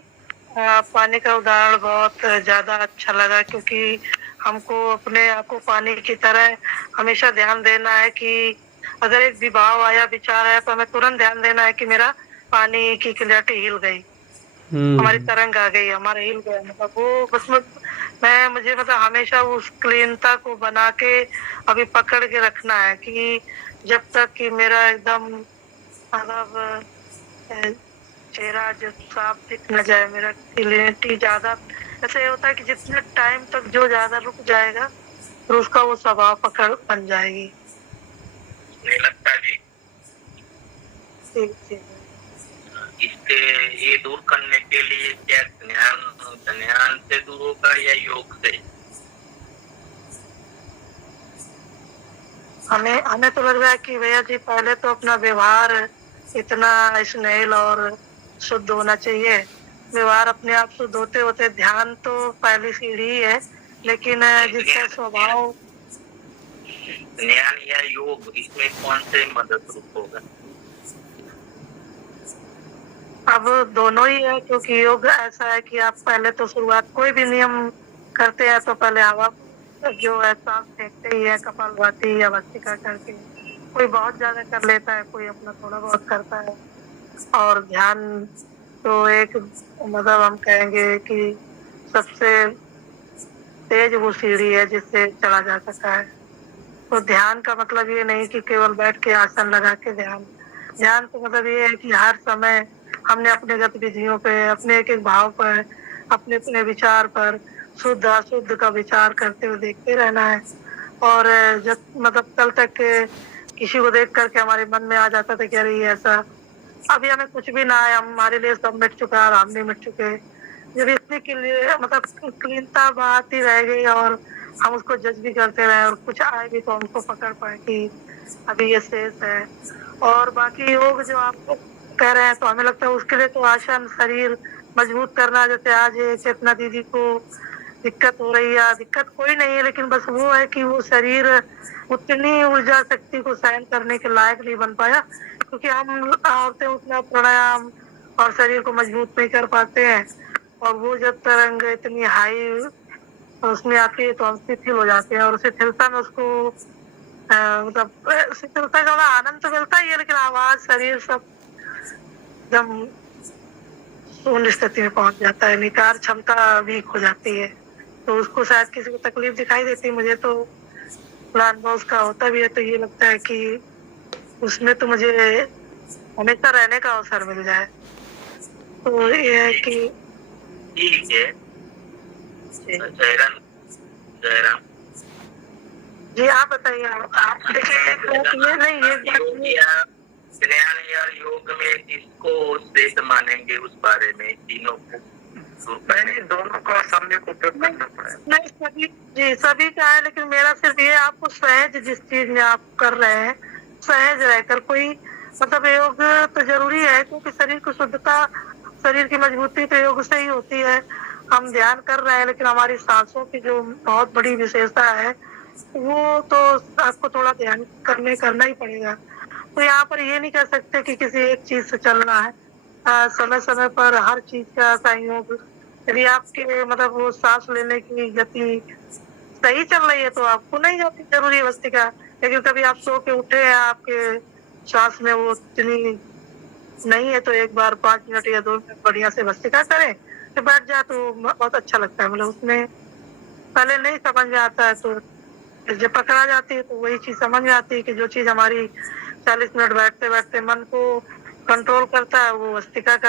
पानी का उदाहरण बहुत ज्यादा अच्छा लगा, क्योंकि हमको अपने आप को पानी की तरह हमेशा ध्यान देना है कि अगर एक विभाव आया, विचार आया, तो हमें तुरंत ध्यान देना है कि मेरा पानी की क्लैरिटी हिल गई, हमारी तरंग आ गई, हमारा हिल गया। मतलब वो बस मुझे हमेशा उस क्लीनता को बना के अभी पकड़ के रखना है कि जब तक कि मेरा एकदम मतलब चेहरा जो साफ दिख न जाए, मेरा क्लियरिटी ज्यादा। ऐसे होता है कि जितने टाइम तक जो ज्यादा रुक जाएगा फिर उसका वो स्वभाव पकड़ बन जाएगी। नहीं लगता जी? ठीक। इससे ये दूर करने के लिए क्या ध्यान से दूर होगा या योग से? हमें तो लग रहा है कि भैया जी पहले तो अपना व्यवहार इतना स्नेहिल और शुद्ध होना चाहिए। व्यवहार अपने आप शुद्ध होते होते ध्यान तो पहली सीढ़ी है, लेकिन जिसका स्वभाव ज्ञान या योग, इसमें कौन से मदद रूप होगा? अब दोनों ही है, क्योंकि योग ऐसा है कि आप पहले तो शुरुआत कोई भी नियम करते हैं तो पहले हवा जो है सांस फेंकते ही है, कपालभाति या भस्त्रिका करके। कोई बहुत ज्यादा कर लेता है, कोई अपना थोड़ा बहुत करता है। और ध्यान तो एक मतलब हम कहेंगे कि सबसे तेज वो सीढ़ी है जिससे चला जा सकता है। तो ध्यान का मतलब ये नहीं कि केवल बैठ के आसन लगा के ध्यान तो मतलब ये है कि हर समय हमने अपने गतिविधियों पे, अपने एक एक भाव पर, अपने अपने विचार पर शुद्ध अशुद्ध का विचार करते हुए देखते रहना है। और जब मतलब कल तक किसी को देख करके हमारे मन में आ जाता था कि अरे ऐसा, अभी हमें कुछ भी ना है, हमारे लिए सब मिट चुका है और हम नहीं मिट चुके। जब इतने के लिए मतलब क्लीनता बात ही रह गई और हम उसको जज भी करते रहे और कुछ आए भी तो हमको पकड़ पाए कि अभी ये शेष है। और बाकी योग जो आप कह रहे हैं तो हमें लगता है उसके लिए तो आसन, शरीर मजबूत करना। जैसे आज चेतना दीदी को दिक्कत हो रही है, दिक्कत कोई नहीं है, लेकिन बस वो है कि वो शरीर उतनी ऊर्जा शक्ति को सहन करने के लायक नहीं बन पाया, क्योंकि हम औरतें उतना प्राणायाम और शरीर को मजबूत नहीं कर पाते हैं। और वो जब तरंग इतनी हाई उसमें आती है तो हम शिथिल हो जाते हैं, और शिथिलता में उसको मतलब शिथिलता का आनंद तो मिलता ही है, लेकिन आवाज, शरीर सब एकदम शून्य स्थिति में पहुंच जाता है, निकार क्षमता वीक हो जाती है। तो उसको शायद किसी को तकलीफ दिखाई देती है, मुझे तो अनुभव उसका होता भी है। तो ये लगता है कि उसमें तो मुझे हमेशा रहने का अवसर मिल जाए। तो ये है कि ठीक है। जयराम जी आप बताइए। आप देखिए नहीं ये ज्ञान या योग में किसको श्रेष्ठ मानेंगे, उस बारे में तीनों को? दोनों का सामने को उपयोग करना पड़ेगा। नहीं सभी का है, लेकिन मेरा सिर्फ ये आपको सहज जिस चीज में आप कर रहे हैं सहज रहकर कोई मतलब योग तो जरूरी है, क्योंकि शरीर की शुद्धता, शरीर की मजबूती तो योग से ही होती है। हम ध्यान कर रहे हैं, लेकिन हमारी सांसों की जो बहुत बड़ी विशेषता है वो तो आपको थोड़ा ध्यान करना ही पड़ेगा। तो यहाँ पर ये नहीं कह सकते कि किसी एक चीज से चलना है। समय समय पर हर चीज का संयोग यदि आपके मतलब वो सांस लेने की गति सही चल रही है तो आपको नहीं जाती जरूरी वस्तिका। लेकिन कभी आप सो के उठे हैं, आपके सांस में वो इतनी नहीं है, तो एक बार 5 मिनट या 2 मिनट बढ़िया से वस्तिका करें, फिर बैठ जाए तो बहुत अच्छा लगता है। मतलब उसमें पहले नहीं समझ में आता है, तो जब पकड़ा जाती है तो वही चीज समझ में आती है कि जो चीज हमारी 40 मिनट बैठते बैठते मन को कंट्रोल करता है वो वस्तिका का